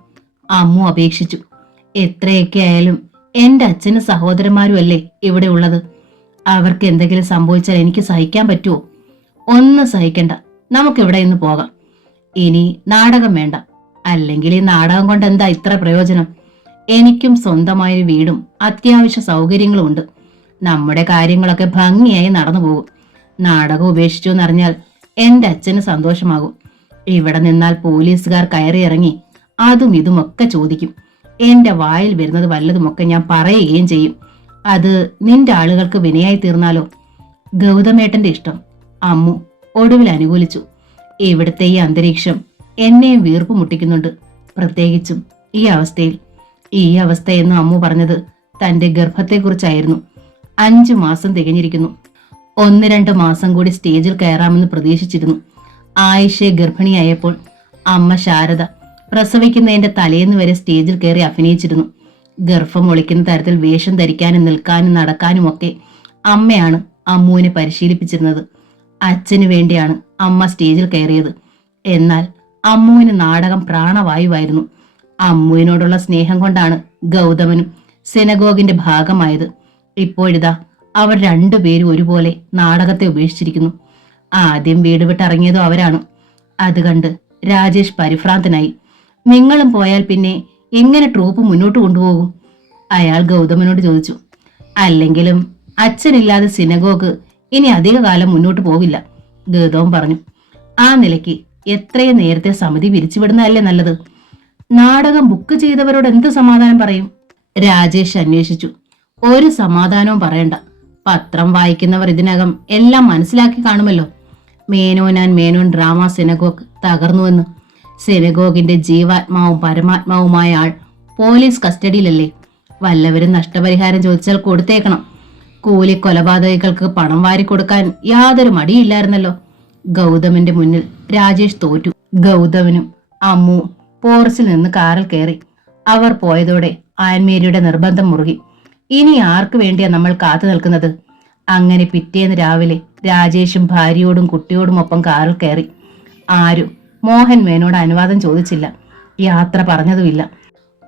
അമ്മു അപേക്ഷിച്ചു. എത്രയൊക്കെ ആയാലും എന്റെ അച്ഛനും സഹോദരന്മാരും അല്ലേ ഇവിടെ ഉള്ളത്. അവർക്ക് എന്തെങ്കിലും സംഭവിച്ചാൽ എനിക്ക് സഹിക്കാൻ പറ്റുമോ? ഒന്നും സഹിക്കണ്ട, നമുക്കിവിടെ ഇന്ന് പോകാം. ഇനി നാടകം വേണ്ട. അല്ലെങ്കിൽ ഈ നാടകം കൊണ്ട് എന്താ ഇത്ര പ്രയോജനം? എനിക്കും സ്വന്തമായൊരു വീടും അത്യാവശ്യ സൗകര്യങ്ങളും ഉണ്ട്. നമ്മുടെ കാര്യങ്ങളൊക്കെ ഭംഗിയായി നടന്നു പോകും. നാടകം ഉപേക്ഷിച്ചു എന്നറിഞ്ഞാൽ എന്റെ അച്ഛന് സന്തോഷമാകും. ഇവിടെ നിന്നാൽ പോലീസുകാർ കയറി ഇറങ്ങി അതും ഇതുമൊക്കെ ചോദിക്കും. എന്റെ വായിൽ വരുന്നത് വല്ലതുമൊക്കെ ഞാൻ പറയുകയും ചെയ്യും. അത് നിന്റെ ആളുകൾക്ക് വിനയായി തീർന്നാലോ? ഗൗതമേട്ടന്റെ ഇഷ്ടം, അമ്മു ഒടുവിൽ അനുകൂലിച്ചു. ഇവിടുത്തെ ഈ അന്തരീക്ഷം എന്നെയും വീർപ്പ് മുട്ടിക്കുന്നുണ്ട്, പ്രത്യേകിച്ചും ഈ അവസ്ഥയിൽ. ഈ അവസ്ഥയെന്ന് അമ്മു പറഞ്ഞത് തന്റെ ഗർഭത്തെക്കുറിച്ചായിരുന്നു. 5 മാസം തികഞ്ഞിരിക്കുന്നു. 1-2 മാസം കൂടി സ്റ്റേജിൽ കയറാമെന്ന് പ്രതീക്ഷിച്ചിരുന്നു. ആയിഷയെ ഗർഭിണിയായപ്പോൾ അമ്മ ശാരദ പ്രസവിക്കുന്നതിന്റെ തലേന്ന് വരെ സ്റ്റേജിൽ കയറി അഭിനയിച്ചിരുന്നു. ഗർഭം ഒളിക്കുന്ന തരത്തിൽ വേഷം ധരിക്കാനും നിൽക്കാനും നടക്കാനും ഒക്കെ അമ്മയാണ് അമ്മുവിനെ പരിശീലിപ്പിച്ചിരുന്നത്. അച്ഛനു വേണ്ടിയാണ് അമ്മ സ്റ്റേജിൽ കയറിയത്. എന്നാൽ അമ്മുവിന് നാടകം പ്രാണവായുവായിരുന്നു. അമ്മുവിനോടുള്ള സ്നേഹം കൊണ്ടാണ് ഗൗതമനും സിനഗോഗിന്റെ ഭാഗമായത്. ഇപ്പോഴിതാ അവർ രണ്ടുപേരും ഒരുപോലെ നാടകത്തെ ഉപേക്ഷിച്ചിരിക്കുന്നു. ആദ്യം വീട് വിട്ടിറങ്ങിയതും അവരാണ്. അത് കണ്ട് രാജേഷ് പരിഭ്രാന്തനായി. നിങ്ങളും പോയാൽ പിന്നെ എങ്ങനെ ട്രൂപ്പ് മുന്നോട്ട് കൊണ്ടുപോകും? അയാൾ ഗൗതമനോട് ചോദിച്ചു. അല്ലെങ്കിലും അച്ഛനില്ലാതെ സിനഗോഗ് ഇനി അധികകാലം മുന്നോട്ട് പോകില്ല, ഗൗതം പറഞ്ഞു. ആ നിലയ്ക്ക് എത്രയും നേരത്തെ സമിതി പിരിച്ചുവിടുന്നതല്ലേ നല്ലത്. നാടകം ബുക്ക് ചെയ്തവരോട് എന്ത് സമാധാനം പറയും? രാജേഷ് അന്വേഷിച്ചു. ഒരു സമാധാനവും പറയണ്ട. പത്രം വായിക്കുന്നവർ ഇതിനകം എല്ലാം മനസ്സിലാക്കി കാണുമല്ലോ. മേനോൻ ഡ്രാമ സിനഗോഗ് തകർന്നുവെന്ന്. സിനഗോഗിന്റെ ജീവാത്മാവും പരമാത്മാവുമായ ആൾ പോലീസ് കസ്റ്റഡിയിലല്ലേ. വല്ലവരും നഷ്ടപരിഹാരം ചോദിച്ചാൽ കൊടുത്തേക്കണം. കൂലി കൊലപാതകങ്ങൾക്ക് പണം വാരിക്കൊടുക്കാൻ യാതൊരു മടിയില്ലായിരുന്നല്ലോ. ഗൗതമന്റെ മുന്നിൽ രാജേഷ് തോറ്റു. ഗൗതമനും അമ്മു പോർച്ചിൽ നിന്ന് കാറിൽ കയറി. അവർ പോയതോടെ ആൻമേരിയുടെ നിർബന്ധം മുറുകി. ഇനി ആർക്കു വേണ്ടിയാ നമ്മൾ കാത്തു നിൽക്കുന്നത്? അങ്ങനെ പിറ്റേന്ന് രാവിലെ രാജേഷും ഭാര്യയോടും കുട്ടിയോടും ഒപ്പം കാറിൽ കയറി. ആരും മോഹൻ മേനോട് അനുവാദം ചോദിച്ചില്ല. യാത്ര പറഞ്ഞതുമില്ല.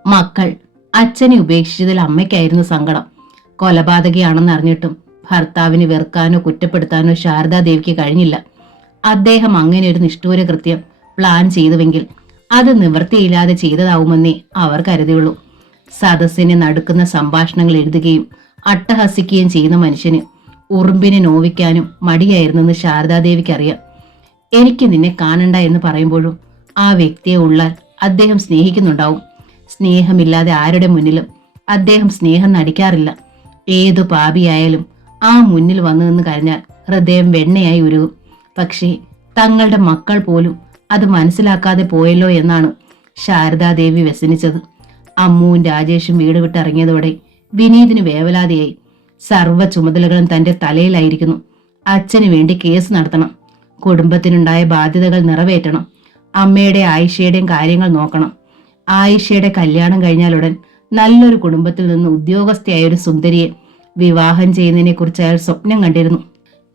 മക്കൾ അച്ഛനെ ഉപേക്ഷിച്ചതിൽ അമ്മയ്ക്കായിരുന്നു സങ്കടം. കൊലപാതകയാണെന്ന് അറിഞ്ഞിട്ടും ഭർത്താവിന് വെറുക്കാനോ കുറ്റപ്പെടുത്താനോ ശാരദാദേവിക്ക് കഴിഞ്ഞില്ല. അദ്ദേഹം അങ്ങനെ ഒരു നിഷ്ഠൂര കൃത്യം പ്ലാൻ ചെയ്തുവെങ്കിൽ അത് നിവൃത്തിയില്ലാതെ ചെയ്തതാവുമെന്നേ അവർ കരുതിയുള്ളൂ. സദസ്സിനെ നടുക്കുന്ന സംഭാഷണങ്ങൾ എഴുതുകയും അട്ടഹസിക്കുകയും ചെയ്യുന്ന മനുഷ്യന് ഉറുമ്പിനെ നോവിക്കാനും മടിയായിരുന്നെന്ന് ശാരദാദേവിക്കറിയാം. എനിക്ക് നിന്നെ കാണണ്ട എന്ന് പറയുമ്പോഴും ആ വ്യക്തിയെ ഉള്ളാൽ അദ്ദേഹം സ്നേഹിക്കുന്നുണ്ടാവും. സ്നേഹമില്ലാതെ ആരുടെ മുന്നിലും അദ്ദേഹം സ്നേഹം നടിക്കാറില്ല. ഏതു പാപിയായാലും ആ മുന്നിൽ വന്നു നിന്ന് കരഞ്ഞാൽ ഹൃദയം വെണ്ണയായി ഉരുകും. പക്ഷേ തങ്ങളുടെ മക്കൾ പോലും അത് മനസ്സിലാക്കാതെ പോയല്ലോ എന്നാണ് ശാരദാദേവി വ്യസനിച്ചത്. അമ്മുവും രാജേഷും വീട് വിട്ടിറങ്ങിയതോടെ വിനീതിന് വേവലാതിയായി. സർവ്വ ചുമതലകളും തന്റെ തലയിലായിരിക്കുന്നു. അച്ഛന് വേണ്ടി കേസ് നടത്തണം. കുടുംബത്തിനുണ്ടായ ബാധ്യതകൾ നിറവേറ്റണം. അമ്മയുടെ ആയിഷയുടെയും കാര്യങ്ങൾ നോക്കണം. ആയിഷയുടെ കല്യാണം കഴിഞ്ഞാലുടൻ നല്ലൊരു കുടുംബത്തിൽ നിന്ന് ഉദ്യോഗസ്ഥയായ ഒരു സുന്ദരിയെ വിവാഹം ചെയ്യുന്നതിനെ കുറിച്ച് അയാൾ സ്വപ്നം കണ്ടിരുന്നു.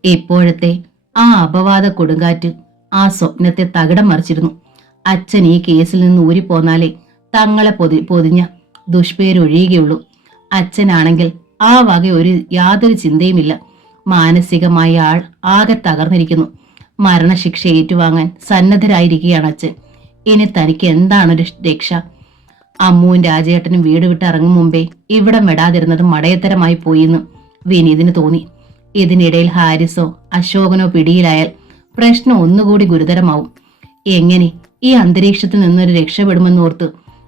ഇപ്പോഴത്തെ ആ അപവാദ കൊടുങ്കാറ്റ് ആ സ്വപ്നത്തെ തകിടം മറിച്ചിരുന്നു. അച്ഛൻ ഈ കേസിൽ നിന്ന് ഊരിപ്പോന്നാലേ തങ്ങളെ പൊതിഞ്ഞ ദുഷ്പേരൊഴിയുകയുള്ളൂ. അച്ഛനാണെങ്കിൽ ആ വക യാതൊരു ചിന്തയുമില്ല. മാനസികമായി ആൾ ആകെ തകർന്നിരിക്കുന്നു. മരണശിക്ഷ ഏറ്റുവാങ്ങാൻ സന്നദ്ധരായിരിക്കുകയാണ് അച്ഛൻ. ഇനി തനിക്ക് എന്താണൊരു രക്ഷ? അമ്മുവും രാജേട്ടനും വീട് വിട്ട് ഇറങ്ങും മുമ്പേ ഇവിടം വിടാതിരുന്നത് മടയത്തരമായി പോയിന്ന് വിനീതിന് തോന്നി. ഇതിനിടയിൽ ഹാരിസോ അശോകനോ പിടിയിലായാൽ പ്രശ്നം ഒന്നുകൂടി ഗുരുതരമാവും. എങ്ങനെ ഈ അന്തരീക്ഷത്തിൽ നിന്നൊരു രക്ഷപ്പെടുമെന്നോർത്ത്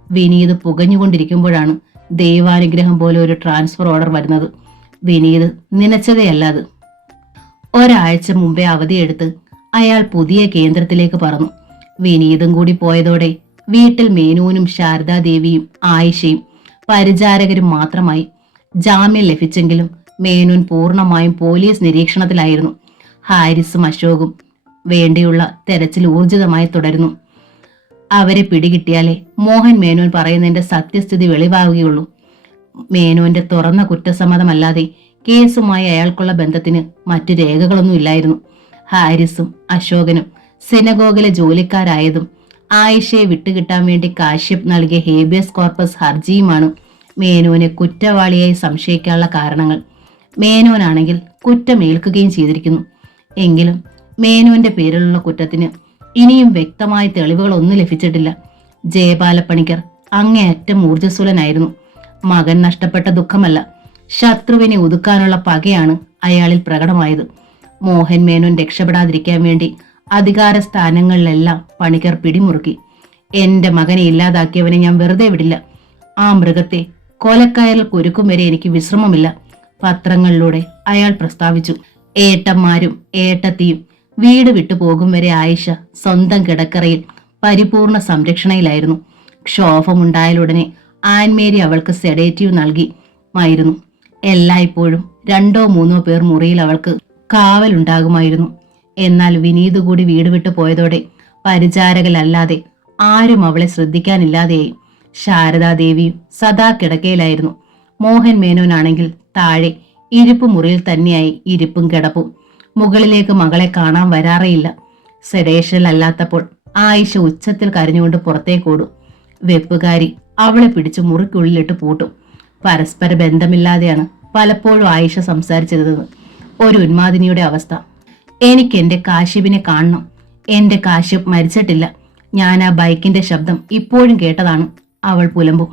വിനീത് പുകഞ്ഞുകൊണ്ടിരിക്കുമ്പോഴാണ് ദൈവാനുഗ്രഹം പോലെ ഒരു ട്രാൻസ്ഫർ ഓർഡർ വരുന്നത്. വിനീത് നനച്ചതേയല്ലാത്. ഒരാഴ്ച മുമ്പേ അവധിയെടുത്ത് അയാൾ പുതിയ കേന്ദ്രത്തിലേക്ക് പറന്നു. വിനീതും കൂടി പോയതോടെ വീട്ടിൽ മേനോനും ശാരദാദേവിയും ആയിഷയും പരിചാരകരും മാത്രമായി. ജാമ്യം ലഭിച്ചെങ്കിലും മേനോൻ പൂർണ്ണമായും പോലീസ് നിരീക്ഷണത്തിലായിരുന്നു. ഹാരിസും അശോകും വേണ്ടിയുള്ള തെരച്ചിൽ ഊർജിതമായി തുടരുന്നു. അവരെ പിടികിട്ടിയാലേ മോഹൻ മേനോൻ പറയുന്നതിന്റെ സത്യസ്ഥിതി വെളിവാകുകയുള്ളൂ. മേനോന്റെ തുറന്ന കുറ്റസമ്മതമല്ലാതെ കേസുമായി അയാൾക്കുള്ള ബന്ധത്തിന് മറ്റു രേഖകളൊന്നും ഇല്ലായിരുന്നു. ഹാരിസും അശോകനും സിനഗോഗിലെ ജോലിക്കാരായതും ആയിഷയെ വിട്ടുകിട്ടാൻ വേണ്ടി കാശ്യപ് നൽകിയ ഹേബിയസ് കോർപ്പസ് ഹർജിയുമാണ് മേനോനെ കുറ്റവാളിയായി സംശയിക്കാനുള്ള കാരണങ്ങൾ. മേനോനാണെങ്കിൽ കുറ്റമേൽക്കുകയും ചെയ്തിരിക്കുന്നു. എങ്കിലും മേനോന്റെ പേരിലുള്ള കുറ്റത്തിന് ഇനിയും വ്യക്തമായ തെളിവുകളൊന്നും ലഭിച്ചിട്ടില്ല. ജയപാലപ്പണിക്കർ അങ്ങേയറ്റം ഊർജ്ജസ്വലനായിരുന്നു. മകൻ നഷ്ടപ്പെട്ട ദുഃഖമല്ല, ശത്രുവിനെ ഒതുക്കാനുള്ള പകയാണ് അയാളിൽ പ്രകടമായത്. മോഹൻ മേനോൻ രക്ഷപ്പെടാതിരിക്കാൻ വേണ്ടി അധികാര സ്ഥാനങ്ങളിലെല്ലാം പണിക്കർ പിടിമുറുക്കി. എന്റെ മകനെ ഇല്ലാതാക്കിയവനെ ഞാൻ വെറുതെ വിടില്ല. ആ മൃഗത്തെ കൊലക്കയറിൽ കുരുക്കും വരെ എനിക്ക് വിശ്രമമില്ല, പത്രങ്ങളിലൂടെ അയാൾ പ്രസ്താവിച്ചു. ഏട്ടന്മാരും ഏട്ടത്തിയും വീട് വിട്ടു പോകും വരെ ആയിഷ സ്വന്തം കിടക്കറയിൽ പരിപൂർണ സംരക്ഷണയിലായിരുന്നു. ക്ഷോഭമുണ്ടായാലുടനെ ആൻമേരി അവൾക്ക് സെഡേറ്റീവ് നൽകിമായിരുന്നു. എല്ലായ്പ്പോഴും 2-3 പേർ മുറിയിൽ അവൾക്ക് കാവലുണ്ടാകുമായിരുന്നു. എന്നാൽ വിനീത് കൂടി വീട് വിട്ടു പോയതോടെ പരിചാരകലല്ലാതെ ആരും അവളെ ശ്രദ്ധിക്കാനില്ലാതെയായി. ശാരദാദേവിയും സദാ കിടക്കയിലായിരുന്നു. മോഹൻ മേനോനാണെങ്കിൽ താഴെ ഇരിപ്പ് മുറിയിൽ തന്നെയായി ഇരിപ്പും കിടപ്പും. മുകളിലേക്ക് മകളെ കാണാൻ വരാറേയില്ല. സെഡേഷനിലല്ലാത്തപ്പോൾ ആയിഷ ഉച്ചത്തിൽ കരഞ്ഞുകൊണ്ട് പുറത്തേക്കോടും. വെപ്പുകാരി അവളെ പിടിച്ച് മുറിക്കുള്ളിലിട്ട് പൂട്ടും. പരസ്പര ബന്ധമില്ലാതെയാണ് പലപ്പോഴും ആയിഷ സംസാരിച്ചിരുന്നത്. ഒരു ഉന്മാദിനിയുടെ അവസ്ഥ. എനിക്ക് എന്റെ കാശ്യപിനെ കാണണം. എന്റെ കാശ്യപ് മരിച്ചിട്ടില്ല. ഞാൻ ആ ബൈക്കിന്റെ ശബ്ദം ഇപ്പോഴും കേട്ടതാണ് അവൾ പുലമ്പും.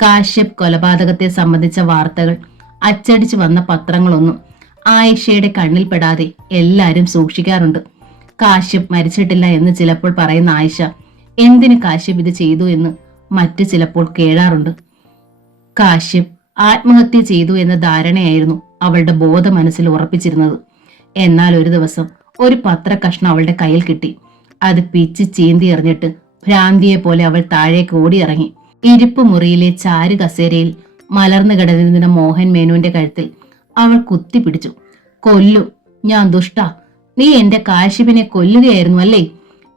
കാശ്യപ് കൊലപാതകത്തെ സംബന്ധിച്ച വാർത്തകൾ അച്ചടിച്ചു വന്ന പത്രങ്ങളൊന്നും ആയിഷയുടെ കണ്ണിൽപ്പെടാതെ എല്ലാരും സൂക്ഷിക്കാറുണ്ട്. കാശ്യപ് മരിച്ചിട്ടില്ല എന്ന് ചിലപ്പോൾ പറയുന്ന ആയിഷ എന്തിന് കാശ്യപ് ഇത് ചെയ്തു എന്ന് മറ്റു ചിലപ്പോൾ കേഴാറുണ്ട്. കാശ്യപ് ആത്മഹത്യ ചെയ്തു എന്ന ധാരണയായിരുന്നു അവളുടെ ബോധ മനസ്സിൽ ഉറപ്പിച്ചിരുന്നത്. എന്നാൽ ഒരു ദിവസം ഒരു പത്രക്കഷ്ണം അവളുടെ കയ്യിൽ കിട്ടി. അത് പിച്ച് ചീന്തി എറിഞ്ഞിട്ട് ഭ്രാന്തിയെ പോലെ അവൾ താഴേക്ക് ഓടിയിറങ്ങി. ഇരിപ്പ് മുറിയിലെ ചാരു കസേരയിൽ മലർന്നു കിടന്നിരുന്ന മോഹൻ മേനോന്റെ കഴുത്തിൽ അവൾ കുത്തിപ്പിടിച്ചു. കൊല്ലു, ഞാൻ ദുഷ്ട, നീ എന്റെ കാശ്യപിനെ കൊല്ലുകയായിരുന്നു അല്ലേ?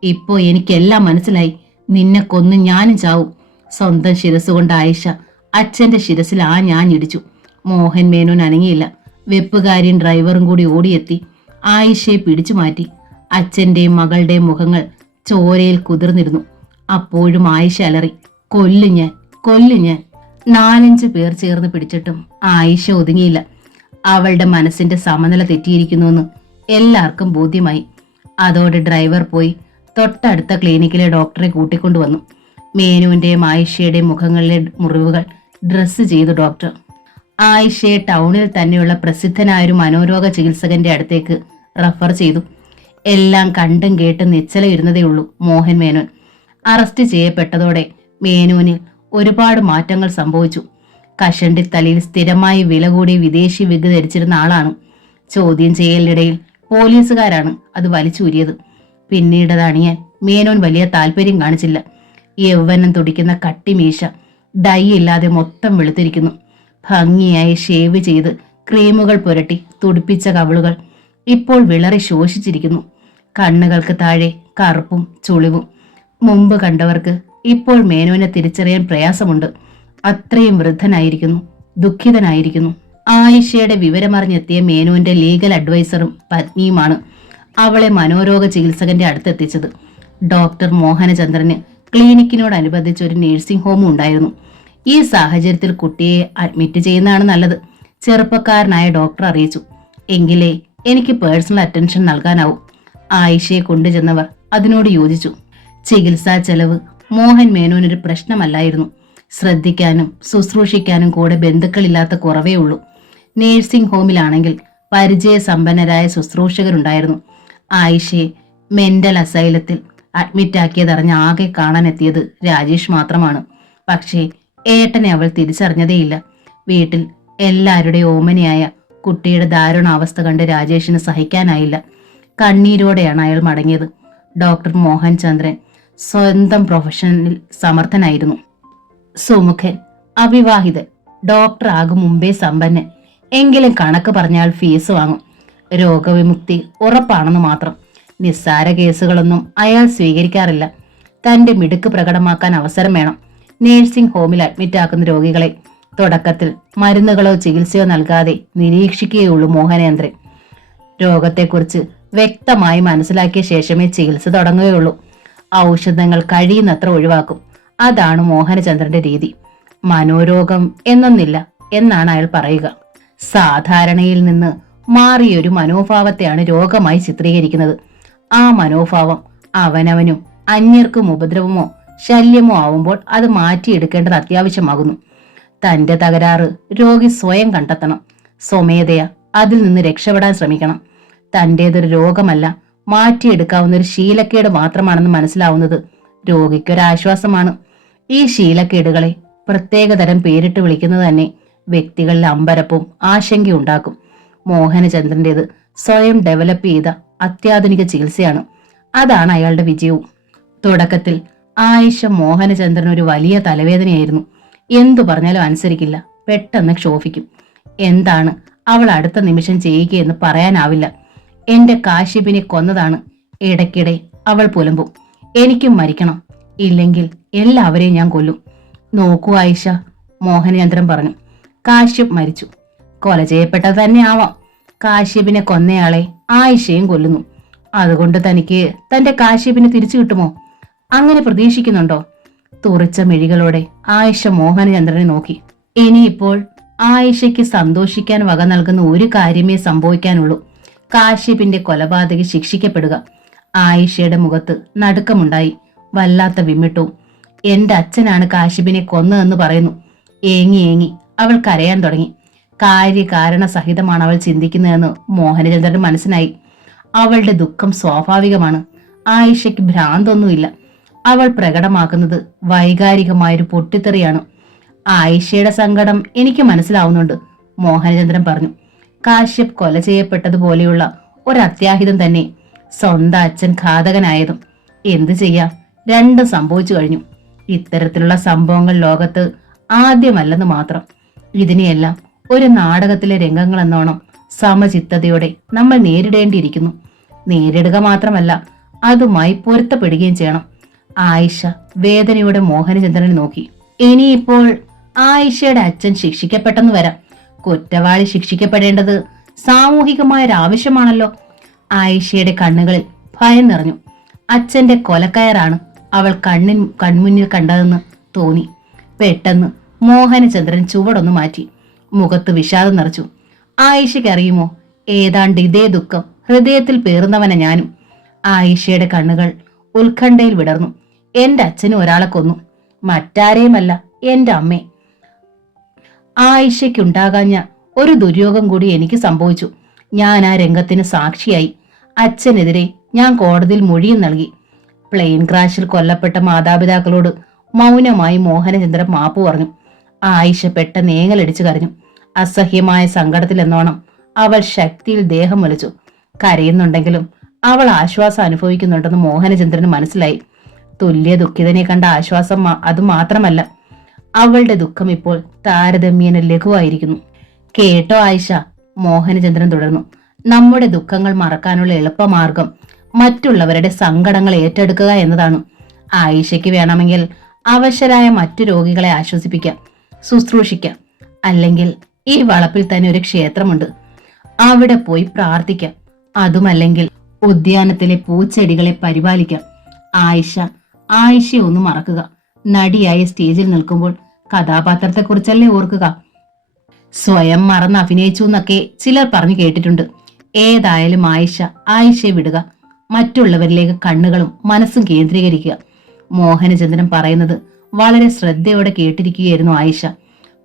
ഇപ്പോ എനിക്കെല്ലാം മനസ്സിലായി. നിന്നെ കൊന്ന് ഞാനും ചാവും. സ്വന്തം ശിരസുകൊണ്ട് ആയിഷ അച്ഛന്റെ ശിരസിൽ ഞാൻ ഇടിച്ചു. മോഹൻ മേനോൻ അനങ്ങിയില്ല. വെപ്പുകാരിയും ഡ്രൈവറും കൂടി ഓടിയെത്തി ആയിഷയെ പിടിച്ചു മാറ്റി. അച്ഛന്റെയും മകളുടെയും മുഖങ്ങൾ ചോരയിൽ കുതിർന്നിരുന്നു. അപ്പോഴും ആയിഷ അലറി, കൊല്ലു ഞാൻ, കൊല്ലു ഞാൻ. 4-5 പേർ ചേർന്ന് പിടിച്ചിട്ടും ആയിഷ ഒതുങ്ങിയില്ല. അവളുടെ മനസ്സിന്റെ സമനില തെറ്റിയിരിക്കുന്നുവെന്ന് എല്ലാവർക്കും ബോധ്യമായി. അതോടെ ഡ്രൈവർ പോയി തൊട്ടടുത്ത ക്ലിനിക്കിലെ ഡോക്ടറെ കൂട്ടിക്കൊണ്ടുവന്നു. മേനുവിന്റെയും ആയിഷയുടെയും മുഖങ്ങളിലെ മുറിവുകൾ ഡ്രസ്സ് ചെയ്തു ഡോക്ടർ. ആയിഷയെ ടൗണിൽ തന്നെയുള്ള പ്രസിദ്ധനായ ഒരു മനോരോഗ ചികിത്സകന്റെ അടുത്തേക്ക് റഫർ ചെയ്തു. എല്ലാം കണ്ടും കേട്ടും നിശ്ചലയിരുന്നതേ ഉള്ളൂ മോഹൻ മേനോൻ. അറസ്റ്റ് ചെയ്യപ്പെട്ടതോടെ മേനോനിൽ ഒരുപാട് മാറ്റങ്ങൾ സംഭവിച്ചു. കഷണ്ടി തലയിൽ സ്ഥിരമായി വില കൂടിയ വിദേശി വിഗ് ധരിച്ചിരുന്ന ആളാണ്. ചോദ്യം ചെയ്യലിനിടയിൽ പോലീസുകാരാണ് അത് വലിച്ചൂരിയത്. പിന്നീടത് അണിയാൻ മേനോൻ വലിയ താല്പര്യം കാണിച്ചില്ല. യൗവനം തുടിക്കുന്ന കട്ടിമീശ ഡൈ ഇല്ലാതെ മൊത്തം വെളുത്തിരിക്കുന്നു. ഭംഗിയായി ഷേവ് ചെയ്ത് ക്രീമുകൾ പുരട്ടി തുടിപ്പിച്ച കവിളുകൾ ഇപ്പോൾ വിളറി ശോഷിച്ചിരിക്കുന്നു. കണ്ണുകൾക്ക് താഴെ കറുപ്പും ചുളിവും. മുമ്പ് കണ്ടവർക്ക് ഇപ്പോൾ മേനോനെ തിരിച്ചറിയാൻ പ്രയാസമുണ്ട്. അത്രയും വൃദ്ധനായിരിക്കുന്നു, ദുഃഖിതനായിരിക്കുന്നു. ആയിഷയുടെ വിവരമറിഞ്ഞെത്തിയ മേനോന്റെ ലീഗൽ അഡ്വൈസറും പത്നിയുമാണ് അവളെ മനോരോഗ ചികിത്സകന്റെ അടുത്തെത്തിച്ചത്. ഡോക്ടർ മോഹനചന്ദ്രന് ക്ലിനിക്കിനോടനുബന്ധിച്ച് ഒരു നഴ്സിംഗ് ഹോമും ഉണ്ടായിരുന്നു. ഈ സാഹചര്യത്തിൽ കുട്ടിയെ അഡ്മിറ്റ് ചെയ്യുന്നതാണ് നല്ലത്, ചെറുപ്പക്കാരനായ ഡോക്ടർ അറിയിച്ചു. എങ്കിലേ എനിക്ക് പേഴ്സണൽ അറ്റൻഷൻ നൽകാനാവും. ആയിഷയെ കൊണ്ടുചെന്നവർ അതിനോട് യോജിച്ചു. ചികിത്സാ ചെലവ് മോഹൻ മേനോനൊരു പ്രശ്നമല്ലായിരുന്നു. ശ്രദ്ധിക്കാനും ശുശ്രൂഷിക്കാനും കൂടെ ബന്ധുക്കളില്ലാത്ത കുറവേ ഉള്ളൂ. നേഴ്സിംഗ് ഹോമിലാണെങ്കിൽ പരിചയസമ്പന്നരായ ശുശ്രൂഷകരുണ്ടായിരുന്നു. ആയിഷയെ മെന്റൽ അസൈലത്തിൽ അഡ്മിറ്റാക്കിയതറിഞ്ഞ് ആകെ കാണാനെത്തിയത് രാജേഷ് മാത്രമാണ്. പക്ഷേ ഏട്ടനെ അവൾ തിരിച്ചറിഞ്ഞതേയില്ല. വീട്ടിൽ എല്ലാവരുടെയും ഓമനയായ കുട്ടിയുടെ ദാരുണാവസ്ഥ കണ്ട് രാജേഷിന് സഹിക്കാനായില്ല. കണ്ണീരോടെയാണ് അയാൾ മടങ്ങിയത്. ഡോക്ടർ മോഹൻ ചന്ദ്രൻ സ്വന്തം പ്രൊഫഷനിൽ സമർത്ഥനായിരുന്നു. സുമുഖൻ, അവിവാഹിതൻ, ഡോക്ടർ ആകും മുമ്പേ സമ്പന്നൻ. എങ്കിലും കണക്ക് പറഞ്ഞാൽ ഫീസ് വാങ്ങും. രോഗവിമുക്തി ഉറപ്പാണെന്ന് മാത്രം. നിസ്സാര കേസുകളൊന്നും അയാൾ സ്വീകരിക്കാറില്ല. തന്റെ മിടുക്ക് പ്രകടമാക്കാൻ അവസരം വേണം. നേഴ്സിംഗ് ഹോമിൽ അഡ്മിറ്റാക്കുന്ന രോഗികളെ തുടക്കത്തിൽ മരുന്നുകളോ ചികിത്സയോ നൽകാതെ നിരീക്ഷിക്കുകയുള്ളൂ മോഹനേന്ദ്രൻ. രോഗത്തെക്കുറിച്ച് വ്യക്തമായി മനസ്സിലാക്കിയ ശേഷമേ ചികിത്സ തുടങ്ങുകയുള്ളൂ. ഔഷധങ്ങൾ കഴിയുന്നത്ര ഒഴിവാക്കും. അതാണ് മോഹനചന്ദ്രന്റെ രീതി. മനോരോഗം എന്നൊന്നില്ല എന്നാണ് അയാൾ പറയുക. സാധാരണയിൽ നിന്ന് മാറിയൊരു മനോഭാവത്തെയാണ് രോഗമായി ചിത്രീകരിക്കുന്നത്. ആ മനോഭാവം അവനവനും അന്യർക്കും ഉപദ്രവമോ ശല്യമോ ആവുമ്പോൾ അത് മാറ്റിയെടുക്കേണ്ടത് അത്യാവശ്യമാകുന്നു. തന്റെ തകരാറ് രോഗി സ്വയം കണ്ടെത്തണം. സ്വമേധയാ അതിൽ നിന്ന് രക്ഷപ്പെടാൻ ശ്രമിക്കണം. തന്റേതൊരു രോഗമല്ല, മാറ്റിയെടുക്കാവുന്ന ഒരു ശീലക്കേട് മാത്രമാണെന്ന് മനസ്സിലാവുന്നത് രോഗിക്കൊരാശ്വാസമാണ്. ഈ ശീലക്കേടുകളെ പ്രത്യേകതരം പേരിട്ട് വിളിക്കുന്നത് തന്നെ വ്യക്തികളിൽ അമ്പരപ്പും ആശങ്കയും ഉണ്ടാക്കും. മോഹനചന്ദ്രന്റേത് സ്വയം ഡെവലപ്പ് ചെയ്ത അത്യാധുനിക ചികിത്സയാണ്. അതാണ് അയാളുടെ വിജയവും. തുടക്കത്തിൽ ആയിഷ മോഹനചന്ദ്രൻ ഒരു വലിയ തലവേദനയായിരുന്നു. എന്തു പറഞ്ഞാലും അനുസരിക്കില്ല, പെട്ടെന്ന് ക്ഷോഭിക്കും. എന്താണ് അവൾ അടുത്ത നിമിഷം ചെയ്യുകയെന്ന് പറയാനാവില്ല. എന്റെ കാശിബിനെ കൊന്നതാണ്. ഇടയ്ക്കിടെ അവൾ പുലമ്പും, എനിക്കും മരിക്കണം, ഇല്ലെങ്കിൽ എല്ലാവരെയും ഞാൻ കൊല്ലും. നോക്കൂ ആയിഷ, മോഹനചന്ദ്രൻ പറഞ്ഞു, കാശ്യപ് മരിച്ചു. കൊല ചെയ്യപ്പെട്ടത് തന്നെ ആവാം. കാശ്യപിനെ കൊന്നയാളെ ആയിഷയും കൊല്ലുന്നു. അതുകൊണ്ട് തനിക്ക് തന്റെ കാശ്യപിനെ തിരിച്ചു കിട്ടുമോ? അങ്ങനെ പ്രതീക്ഷിക്കുന്നുണ്ടോ? തുറച്ച മിഴികളോടെ ആയിഷ മോഹനചന്ദ്രനെ നോക്കി. ഇനിയിപ്പോൾ ആയിഷയ്ക്ക് സന്തോഷിക്കാൻ വക നൽകുന്ന ഒരു കാര്യമേ സംഭവിക്കാനുള്ളൂ. കാശ്യപിന്റെ കൊലപാതകി ശിക്ഷിക്കപ്പെടുക. ആയിഷയുടെ മുഖത്ത് നടുക്കമുണ്ടായി. വല്ലാത്ത വിമ്മിട്ടവും. എന്റെ അച്ഛനാണ് കാശ്യപിനെ കൊന്നതെന്ന് പറയുന്നു. ഏങ്ങി ഏങ്ങി അവൾ കരയാൻ തുടങ്ങി. കാര്യകാരണ സഹിതമാണ് അവൾ ചിന്തിക്കുന്നതെന്ന് മോഹനചന്ദ്രന് മനസ്സിലായി. അവളുടെ ദുഃഖം സ്വാഭാവികമാണ്. ആയിഷയ്ക്ക് ഭ്രാന്തൊന്നുമില്ല. അവൾ പ്രകടമാക്കുന്നത് വൈകാരികമായൊരു പൊട്ടിത്തെറിയാണ്. ആയിഷയുടെ സങ്കടം എനിക്ക് മനസ്സിലാവുന്നുണ്ട്, മോഹനചന്ദ്രൻ പറഞ്ഞു. കാശ്യപ് കൊല ചെയ്യപ്പെട്ടതുപോലെയുള്ള ഒരു അത്യാഹിതം തന്നെ. സ്വന്തം അച്ഛൻ ഘാതകനായതും. എന്തു ചെയ്യാം, രണ്ടും സംഭവിച്ചു കഴിഞ്ഞു. ഇത്തരത്തിലുള്ള സംഭവങ്ങൾ ലോകത്ത് ആദ്യമല്ലെന്ന് മാത്രം. ഇതിനെയെല്ലാം ഒരു നാടകത്തിലെ രംഗങ്ങളെന്നോണം സമചിത്തതയോടെ നമ്മൾ നേരിടേണ്ടിയിരിക്കുന്നു. നേരിടുക മാത്രമല്ല, അതുമായി പൊരുത്തപ്പെടുകയും ചെയ്യണം. ആയിഷ വേദനയോടെ മോഹനചന്ദ്രനെ നോക്കി. ഇനിയിപ്പോൾ ആയിഷയുടെ അച്ഛൻ ശിക്ഷിക്കപ്പെട്ടെന്ന് വരാം. കുറ്റവാളി ശിക്ഷിക്കപ്പെടേണ്ടത് സാമൂഹികമായൊരാവശ്യമാണല്ലോ. ആയിഷയുടെ കണ്ണുകളിൽ ഭയം നിറഞ്ഞു. അച്ഛന്റെ കൊലക്കയറാണ് അവൾ കൺമുന്നിൽ കണ്ടതെന്ന് തോന്നി. പെട്ടെന്ന് മോഹനചന്ദ്രൻ ചുവടൊന്നു മാറ്റി. മുഖത്ത് വിഷാദം നിറച്ചു. ആയിഷയ്ക്ക് അറിയുമോ, ഏതാണ്ട് ഇതേ ദുഃഖം ഹൃദയത്തിൽ പേറുന്നവന ഞാനും. ആയിഷയുടെ കണ്ണുകൾ ഉത്കണ്ഠയിൽ വിടർന്നു. എന്റെ അച്ഛനും ഒരാളെ കൊന്നു. മറ്റാരെയുമല്ല, എന്റെ അമ്മേ. ആയിഷയ്ക്കുണ്ടാകാഞ്ഞ ഒരു ദുര്യോഗം കൂടി എനിക്ക് സംഭവിച്ചു. ഞാൻ ആ രംഗത്തിന് സാക്ഷിയായി. അച്ഛനെതിരെ ഞാൻ കോടതിയിൽ മൊഴിയും നൽകി. പ്ലെയിൻ ക്രാഷിൽ കൊല്ലപ്പെട്ട മാതാപിതാക്കളോട് മൗനമായി മോഹനചന്ദ്രൻ മാപ്പ് പറഞ്ഞു. ആയിഷ പെട്ടെന്ന് ഏങ്ങലടിച്ചു കരഞ്ഞു. അസഹ്യമായ സങ്കടത്തിലെന്നോണം അവൾ ശക്തിയിൽ ദേഹം വലിച്ചു. കരയുന്നുണ്ടെങ്കിലും അവൾ ആശ്വാസം അനുഭവിക്കുന്നുണ്ടെന്ന് മോഹനചന്ദ്രന് മനസ്സിലായി. തുല്യ ദുഃഖിതനെ കണ്ട ആശ്വാസം അതുമാത്രമല്ല, അവളുടെ ദുഃഖം ഇപ്പോൾ താരതമ്യേന ലഘുവായിരിക്കുന്നു. കേട്ടോ ആയിഷ, മോഹനചന്ദ്രൻ തുടർന്നു, നമ്മുടെ ദുഃഖങ്ങൾ മറക്കാനുള്ള എളുപ്പമാർഗം മറ്റുള്ളവരുടെ സങ്കടങ്ങൾ ഏറ്റെടുക്കുക എന്നതാണ്. ആയിഷയ്ക്ക് വേണമെങ്കിൽ അവശരായ മറ്റു രോഗികളെ ആശ്വസിപ്പിക്കാം, ശുശ്രൂഷിക്കാം. അല്ലെങ്കിൽ ഈ വളപ്പിൽ തന്നെ ഒരു ക്ഷേത്രമുണ്ട്, അവിടെ പോയി പ്രാർത്ഥിക്കാം. അതുമല്ലെങ്കിൽ ഉദ്യാനത്തിലെ പൂച്ചെടികളെ പരിപാലിക്കാം. ആയിഷയെ ഒന്ന് മറക്കുക. നടിയായി സ്റ്റേജിൽ നിൽക്കുമ്പോൾ കഥാപാത്രത്തെക്കുറിച്ചല്ലേ ഓർക്കുക. സ്വയം മറന്ന് അഭിനയിച്ചു എന്നൊക്കെ ചിലർ പറഞ്ഞു കേട്ടിട്ടുണ്ട്. ഏതായാലും ആയിഷയെ വിടുക, മറ്റുള്ളവരിലേക്ക് കണ്ണുകളും മനസ്സും കേന്ദ്രീകരിക്കുക. മോഹനചന്ദ്രൻ പറയുന്നത് വളരെ ശ്രദ്ധയോടെ കേട്ടിരിക്കുകയായിരുന്നു ആയിഷ.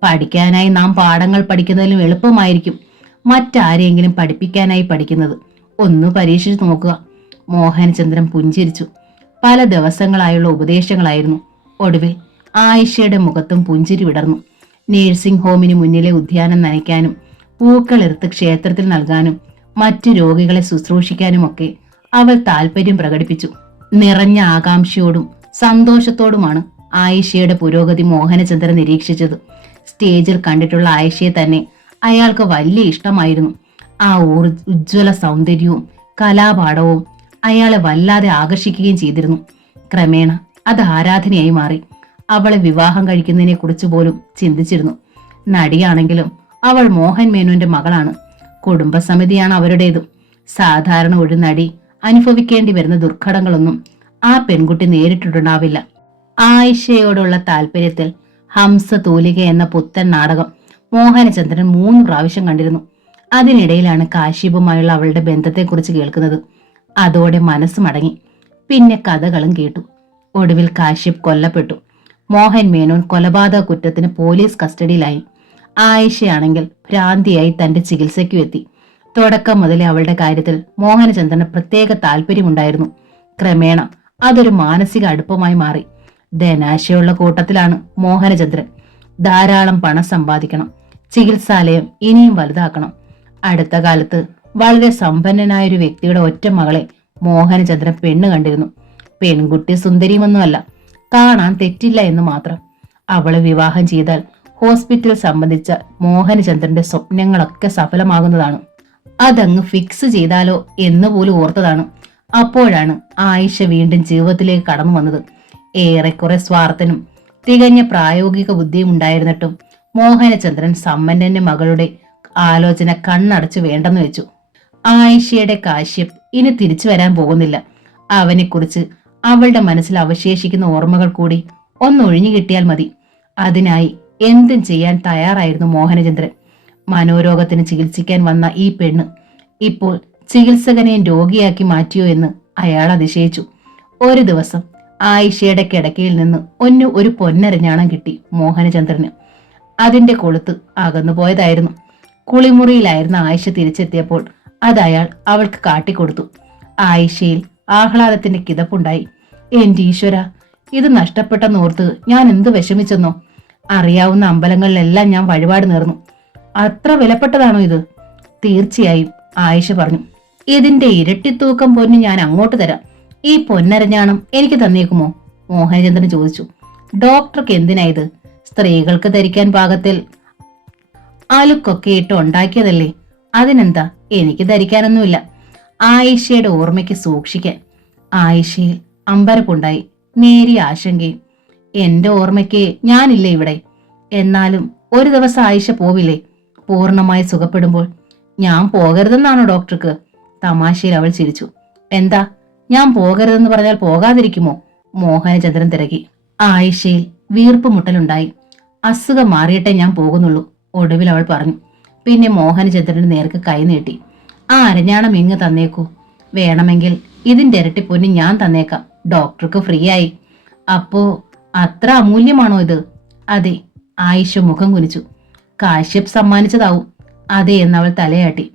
പഠിക്കാനായി നാം പാഠങ്ങൾ പഠിക്കുന്നതിലും എളുപ്പമായിരിക്കും മറ്റാരെയെങ്കിലും പഠിപ്പിക്കാനായി പഠിക്കുന്നത്. ഒന്ന് പരീക്ഷിച്ചു നോക്കുക. മോഹനചന്ദ്രൻ പുഞ്ചിരിച്ചു. പല ദിവസങ്ങളായുള്ള ഉപദേശങ്ങളായിരുന്നു. ഒടുവിൽ ആയിഷയുടെ മുഖത്തും പുഞ്ചിരി വിടർന്നു. നേഴ്സിംഗ് ഹോമിന് മുന്നിലെ ഉദ്യാനം നനയ്ക്കാനും പൂക്കളെടുത്ത് ക്ഷേത്രത്തിൽ നൽകാനും മറ്റു രോഗികളെ ശുശ്രൂഷിക്കാനുമൊക്കെ അവൾ താല്പര്യം പ്രകടിപ്പിച്ചു. നിറഞ്ഞ ആകാംക്ഷയോടും സന്തോഷത്തോടുമാണ് ആയിഷയുടെ പുരോഗതി മോഹനചന്ദ്രൻ നിരീക്ഷിച്ചത്. സ്റ്റേജിൽ കണ്ടിട്ടുള്ള ആയിഷയെ തന്നെ അയാൾക്ക് വലിയ ഇഷ്ടമായിരുന്നു. ആ ഉജ്ജ്വല സൗന്ദര്യവും കലാപാഠവും അയാളെ വല്ലാതെ ആകർഷിക്കുകയും ചെയ്തിരുന്നു. ക്രമേണ അത് ആരാധനയായി മാറി. അവളെ വിവാഹം കഴിക്കുന്നതിനെ കുറിച്ച് പോലും ചിന്തിച്ചിരുന്നു. നടിയാണെങ്കിലും അവൾ മോഹൻ മേനോന്റെ മകളാണ്. കുടുംബസമിതിയാണ് അവരുടേതും. സാധാരണ ഒരു നടി അനുഭവിക്കേണ്ടി വരുന്ന ദുർഘടങ്ങളൊന്നും ആ പെൺകുട്ടി നേരിട്ടിട്ടുണ്ടാവില്ല. ആയിഷയോടുള്ള താല്പര്യത്തിൽ ഹംസ തൂലിക എന്ന പുത്തൻ നാടകം മോഹനചന്ദ്രൻ 3 പ്രാവശ്യം കണ്ടിരുന്നു. അതിനിടയിലാണ് കാശിബുമായുള്ള അവളുടെ ബന്ധത്തെക്കുറിച്ച് കേൾക്കുന്നത്. അതോടെ മനസ്സ് മടങ്ങി. പിന്നെ കഥകളും കേട്ടു. ഒടുവിൽ കാശ്യപ് കൊല്ലപ്പെട്ടു. മോഹൻ മേനോൻ കൊലപാതക കുറ്റത്തിന് പോലീസ് കസ്റ്റഡിയിലായി. ആയിഷയാണെങ്കിൽ ഭ്രാന്തിയായി തന്റെ ചികിത്സയ്ക്കു എത്തി. തുടക്കം മുതലേ അവളുടെ കാര്യത്തിൽ മോഹനചന്ദ്രന് പ്രത്യേക താല്പര്യമുണ്ടായിരുന്നു. ക്രമേണ അതൊരു മാനസിക അടുപ്പമായി മാറി. ധനാശയുള്ള കൂട്ടത്തിലാണ് മോഹനചന്ദ്രൻ. ധാരാളം പണം സമ്പാദിക്കണം, ചികിത്സാലയം ഇനിയും വലുതാക്കണം. അടുത്ത കാലത്ത് വളരെ സമ്പന്നനായൊരു വ്യക്തിയുടെ ഒറ്റ മകളെ മോഹനചന്ദ്രൻ പെണ്ണ് കണ്ടിരുന്നു. പെൺകുട്ടി സുന്ദരിയുമൊന്നുമല്ല, കാണാൻ തെറ്റില്ല എന്ന് മാത്രം. അവളെ വിവാഹം ചെയ്താൽ ഹോസ്പിറ്റൽ സംബന്ധിച്ച മോഹനചന്ദ്രന്റെ സ്വപ്നങ്ങളൊക്കെ സഫലമാകുന്നതാണ്. അതങ്ങ് ഫിക്സ് ചെയ്താലോ എന്ന് പോലും ഓർത്തതാണ്. അപ്പോഴാണ് ആയിഷ വീണ്ടും ജീവിതത്തിലേക്ക് കടന്നു വന്നത്. ഏറെക്കുറെ സ്വാർത്ഥനും തികഞ്ഞ പ്രായോഗിക ബുദ്ധിയും ഉണ്ടായിരുന്നിട്ടും മോഹനചന്ദ്രൻ സമ്പന്നന്റെ മകളുടെ ആലോചന കണ്ണടച്ച് വേണ്ടെന്ന് വെച്ചു. ആയിഷയുടെ കാശ്യപ് ഇനി തിരിച്ചു വരാൻ പോകുന്നില്ല. അവനെക്കുറിച്ച് അവളുടെ മനസ്സിൽ അവശേഷിക്കുന്ന ഓർമ്മകൾ കൂടി ഒന്നൊഴിഞ്ഞു കിട്ടിയാൽ മതി. അതിനായി എന്തും ചെയ്യാൻ തയ്യാറായിരുന്നു മോഹനചന്ദ്രൻ. മനോരോഗത്തിന് ചികിത്സിക്കാൻ വന്ന ഈ പെണ്ണ് ഇപ്പോൾ ചികിത്സകനെയും രോഗിയാക്കി മാറ്റിയോ എന്ന് അയാൾ അതിശയിച്ചു. ഒരു ദിവസം ആയിഷയുടെ കിടക്കയിൽ നിന്ന് ഒരു പൊന്നരഞ്ഞാണം കിട്ടി മോഹനചന്ദ്രന്. അതിന്റെ കൊളുത്ത് അകന്നുപോയതായിരുന്നു. കുളിമുറിയിലായിരുന്ന ആയിഷ തിരിച്ചെത്തിയപ്പോൾ അത് അയാൾ അവൾക്ക് കാട്ടിക്കൊടുത്തു. ആയിഷയിൽ ആഹ്ലാദത്തിന്റെ കിതപ്പുണ്ടായി. എന്റെ ഈശ്വര, ഇത് നഷ്ടപ്പെട്ടെന്നോർത്ത് ഞാൻ എന്ത് വിഷമിച്ചെന്നോ. അറിയാവുന്ന അമ്പലങ്ങളിലെല്ലാം ഞാൻ വഴിപാട് നേർന്നു. അത്ര വിലപ്പെട്ടതാണോ ഇത്? തീർച്ചയായും, ആയിഷ പറഞ്ഞു. ഇതിന്റെ ഇരട്ടിത്തൂക്കം പൊന്ന് ഞാൻ അങ്ങോട്ട് തരാം. ഈ പൊന്നരഞ്ഞാണം എനിക്ക് തന്നേക്കുമോ? മോഹനചന്ദ്രൻ ചോദിച്ചു. ഡോക്ടർക്ക് എന്തിനാ ഇത്? സ്ത്രീകൾക്ക് ധരിക്കാൻ പാകത്തിൽ അലുക്കൊക്കെ ഇട്ട് ഉണ്ടാക്കിയതല്ലേ. അതിനെന്താ, എനിക്ക് ധരിക്കാനൊന്നുമില്ല. ആയിഷയുടെ ഓർമ്മയ്ക്ക് സൂക്ഷിക്കാൻ. ആയിഷയിൽ അമ്പരപ്പുണ്ടായി, നേരിയ ആശങ്കയും. എന്റെ ഓർമ്മയ്ക്ക് ഞാനില്ലേ ഇവിടെ. എന്നാലും ഒരു ദിവസം ആയിഷ പോവില്ലേ, പൂർണ്ണമായി സുഖപ്പെടുമ്പോൾ? ഞാൻ പോകരുതെന്നാണോ ഡോക്ടർക്ക്? തമാശയിൽ അവൾ ചിരിച്ചു. എന്താ, ഞാൻ പോകരുതെന്ന് പറഞ്ഞാൽ പോകാതിരിക്കുമോ? മോഹനചന്ദ്രൻ തിരക്കി. ആയിഷയിൽ വീർപ്പ് മുട്ടലുണ്ടായി. അസുഖം മാറിയിട്ടേ ഞാൻ പോകുന്നുള്ളൂ, ഒടുവിൽ അവൾ പറഞ്ഞു. പിന്നെ മോഹനചന്ദ്രന് നേർക്ക് കൈ നീട്ടി. ആ അരഞ്ഞാണം ഇങ്ങ് തന്നേക്കൂ. വേണമെങ്കിൽ ഇതിന്റെ ഇരട്ടി പൊന്ന് ഞാൻ തന്നേക്കാം, ഡോക്ടർക്ക് ഫ്രീ ആയി. അപ്പോ അത്ര അമൂല്യമാണോ ഇത്? അതെ, ആയിഷ മുഖം കുനിച്ചു. കാശ്യപ് സമ്മാനിച്ചതാവും. അതെ എന്നവൾ തലയാട്ടി.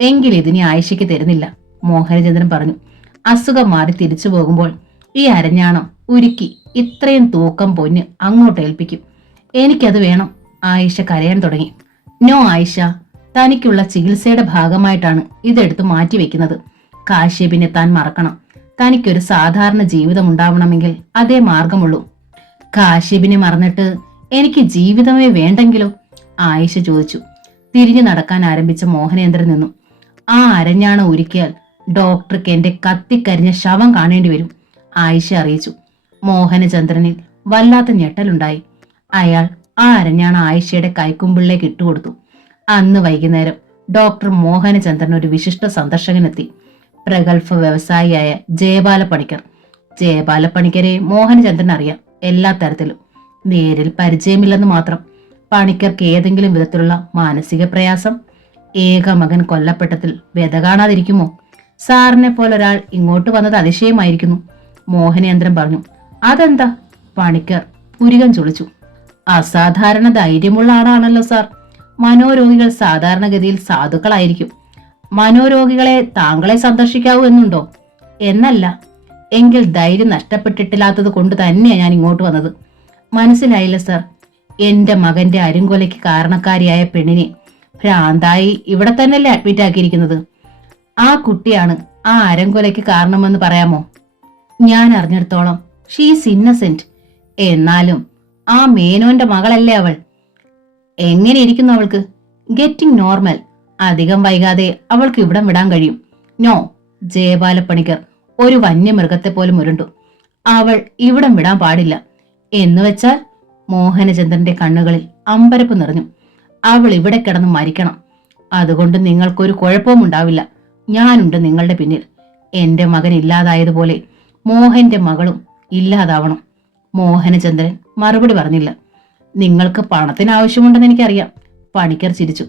എങ്കിൽ ഇതിനി ആയിഷയ്ക്ക് തരുന്നില്ല, മോഹനചന്ദ്രൻ പറഞ്ഞു. അസുഖം മാറി തിരിച്ചു പോകുമ്പോൾ ഈ അരഞ്ഞാണം ഉരുക്കി ഇത്രയും തൂക്കം പൊന്ന് അങ്ങോട്ട് ഏൽപ്പിക്കും. എനിക്കത് വേണം. ആയിഷ കരയാൻ തുടങ്ങി. നോ ആയിഷ, തനിക്കുള്ള ചികിത്സയുടെ ഭാഗമായിട്ടാണ് ഇതെടുത്ത് മാറ്റിവെക്കുന്നത്. കാശ്യപിനെ താൻ മറക്കണം. തനിക്കൊരു സാധാരണ ജീവിതം ഉണ്ടാവണമെങ്കിൽ അതേ മാർഗമുള്ളൂ. കാശ്യപിനെ മറന്നിട്ട് എനിക്ക് ജീവിതമേ വേണ്ടെങ്കിലോ? ആയിഷ ചോദിച്ചു. തിരിഞ്ഞു നടക്കാൻ ആരംഭിച്ച മോഹനേന്ദ്രൻ നിന്നു. ആ അരഞ്ഞാണം ഉരുക്കിയാൽ ഡോക്ടർക്ക് എന്റെ കത്തിക്കരിഞ്ഞ ശവം കാണേണ്ടി വരും, ആയിഷ അറിയിച്ചു. മോഹനചന്ദ്രനിൽ വല്ലാത്ത ഞെട്ടലുണ്ടായി. അയാൾ ആ അരഞ്ഞാണം ആയിഷയുടെ കൈക്കുമ്പിളിലേക്ക് ഇട്ടുകൊടുത്തു. അന്ന് വൈകുന്നേരം ഡോക്ടർ മോഹനചന്ദ്രൻ ഒരു വിശിഷ്ട സന്ദർശകനെത്തി. പ്രഗത്ഭ വ്യവസായിയായ ജയപാല പണിക്കർ. ജയപാല പണിക്കരെ മോഹനചന്ദ്രൻ അറിയാം എല്ലാ തരത്തിലും. നേരിൽ പരിചയമില്ലെന്ന് മാത്രം. പണിക്കർക്ക് ഏതെങ്കിലും വിധത്തിലുള്ള മാനസിക പ്രയാസം? ഏക മകൻ കൊല്ലപ്പെട്ടതിൽ വ്യത കാണാതിരിക്കുമോ? സാറിനെ പോലൊരാൾ ഇങ്ങോട്ട് വന്നത് അതിശയമായിരിക്കുന്നു, മോഹനേന്ദ്രൻ പറഞ്ഞു. അതെന്താ? പണിക്കർ പുരികം ചുളിച്ചു. അസാധാരണ ധൈര്യമുള്ള ആളാണല്ലോ സാർ. മനോരോഗികൾ സാധാരണഗതിയിൽ സാധുക്കളായിരിക്കും. മനോരോഗികളെ താങ്കളെ സന്ദർശിക്കാവൂ എന്നുണ്ടോ? എന്നല്ല, എങ്കിൽ ധൈര്യം നഷ്ടപ്പെട്ടിട്ടില്ലാത്തത് കൊണ്ട് തന്നെയാണ് ഞാൻ ഇങ്ങോട്ട് വന്നത്. മനസ്സിലായില്ല സാർ. എന്റെ മകന്റെ അരുങ്കൊലയ്ക്ക് കാരണക്കാരിയായ പെണ്ണിനെ ഭ്രാന്തായി ഇവിടെ തന്നെയല്ലേ അഡ്മിറ്റ് ആക്കിയിരിക്കുന്നത്? ആ കുട്ടിയാണ് ആ അരങ്കൊലയ്ക്ക് കാരണമെന്ന് പറയാമോ? ഞാൻ അറിഞ്ഞിടത്തോളം ഷീസ് ഇന്നസെന്റ്. എന്നാലും ആ മേനോന്റെ മകളല്ലേ അവൾ. എങ്ങനെ ഇരിക്കുന്നു അവൾക്ക്? Getting normal. അധികം വൈകാതെ അവൾക്ക് ഇവിടം വിടാൻ കഴിയും. നോ. ജയബാലപ്പണിക്കർ ഒരു വന്യമൃഗത്തെ പോലും ഉരുണ്ടു. അവൾ ഇവിടം വിടാൻ പാടില്ല. എന്നുവെച്ചാൽ? മോഹനചന്ദ്രന്റെ കണ്ണുകളിൽ അമ്പരപ്പ് നിറഞ്ഞു. അവൾ ഇവിടെ കിടന്ന് മരിക്കണം. അതുകൊണ്ട് നിങ്ങൾക്കൊരു കുഴപ്പവും ഉണ്ടാവില്ല. ഞാനുണ്ട് നിങ്ങളുടെ പിന്നിൽ. എന്റെ മകൻ ഇല്ലാതായതുപോലെ മോഹന്റെ മകളും ഇല്ലാതാവണം. മോഹനചന്ദ്രൻ മറുപടി പറഞ്ഞില്ല. നിങ്ങൾക്ക് പണത്തിന് ആവശ്യമുണ്ടെന്ന് എനിക്കറിയാം, പണിക്കർ ചിരിച്ചു.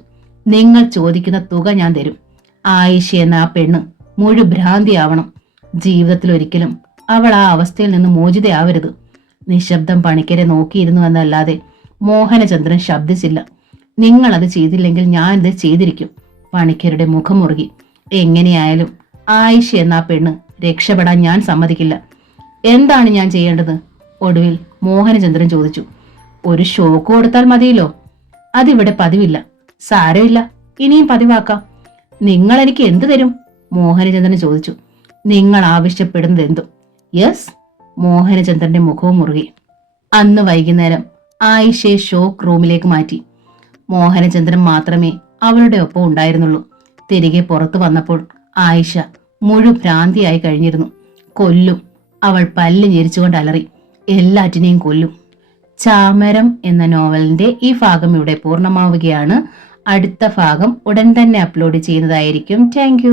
നിങ്ങൾ ചോദിക്കുന്ന തുക ഞാൻ തരും. ആയിഷ എന്ന ആ പെണ്ണ് മുഴുഭ്രാന്തിയാവണം. ജീവിതത്തിൽ ഒരിക്കലും അവൾ ആ അവസ്ഥയിൽ നിന്ന് മോചിതയാവരുത്. നിശബ്ദം പണിക്കരെ നോക്കിയിരുന്നു എന്നല്ലാതെ മോഹനചന്ദ്രൻ ശബ്ദിച്ചില്ല. നിങ്ങൾ അത് ചെയ്തില്ലെങ്കിൽ ഞാൻ ഇത് ചെയ്തിരിക്കും. പണിക്കരുടെ മുഖം മുറുകി. എങ്ങനെയായാലും ആയിഷ എന്ന ആ പെണ്ണ് രക്ഷപ്പെടാൻ ഞാൻ സമ്മതിക്കില്ല. എന്താണ് ഞാൻ ചെയ്യേണ്ടത്? ഒടുവിൽ മോഹനചന്ദ്രൻ ചോദിച്ചു. ഒരു ഷോക്ക് കൊടുത്താൽ മതിയല്ലോ. അതിവിടെ പതിവില്ല. സാരമില്ല, ഇനിയും പതിവാക്കാം. നിങ്ങൾ എനിക്ക് എന്തു തരും? മോഹനചന്ദ്രൻ ചോദിച്ചു. നിങ്ങൾ ആവശ്യപ്പെടുന്നത് എന്തും. യെസ്. മോഹനചന്ദ്രന്റെ മുഖവും മുറുകി. അന്ന് വൈകുന്നേരം ആയിഷയെ ഷോക്ക് റൂമിലേക്ക് മാറ്റി. മോഹനചന്ദ്രൻ മാത്രമേ അവളുടെ ഒപ്പം ഉണ്ടായിരുന്നുള്ളൂ. തിരികെ പുറത്തു വന്നപ്പോൾ ആയിഷ മുഴുഭ്രാന്തിയായി കഴിഞ്ഞിരുന്നു. കൊല്ലും, അവൾ പല്ല് ഞെരിച്ചുകൊണ്ട് അലറി. എല്ലാറ്റിനെയും കൊല്ലും. ചാമരം എന്ന നോവലിന്റെ ഈ ഭാഗം ഇവിടെ പൂർണ്ണമാവുകയാണ്. അടുത്ത ഭാഗം ഉടൻ തന്നെ അപ്ലോഡ് ചെയ്യുന്നതായിരിക്കും. താങ്ക്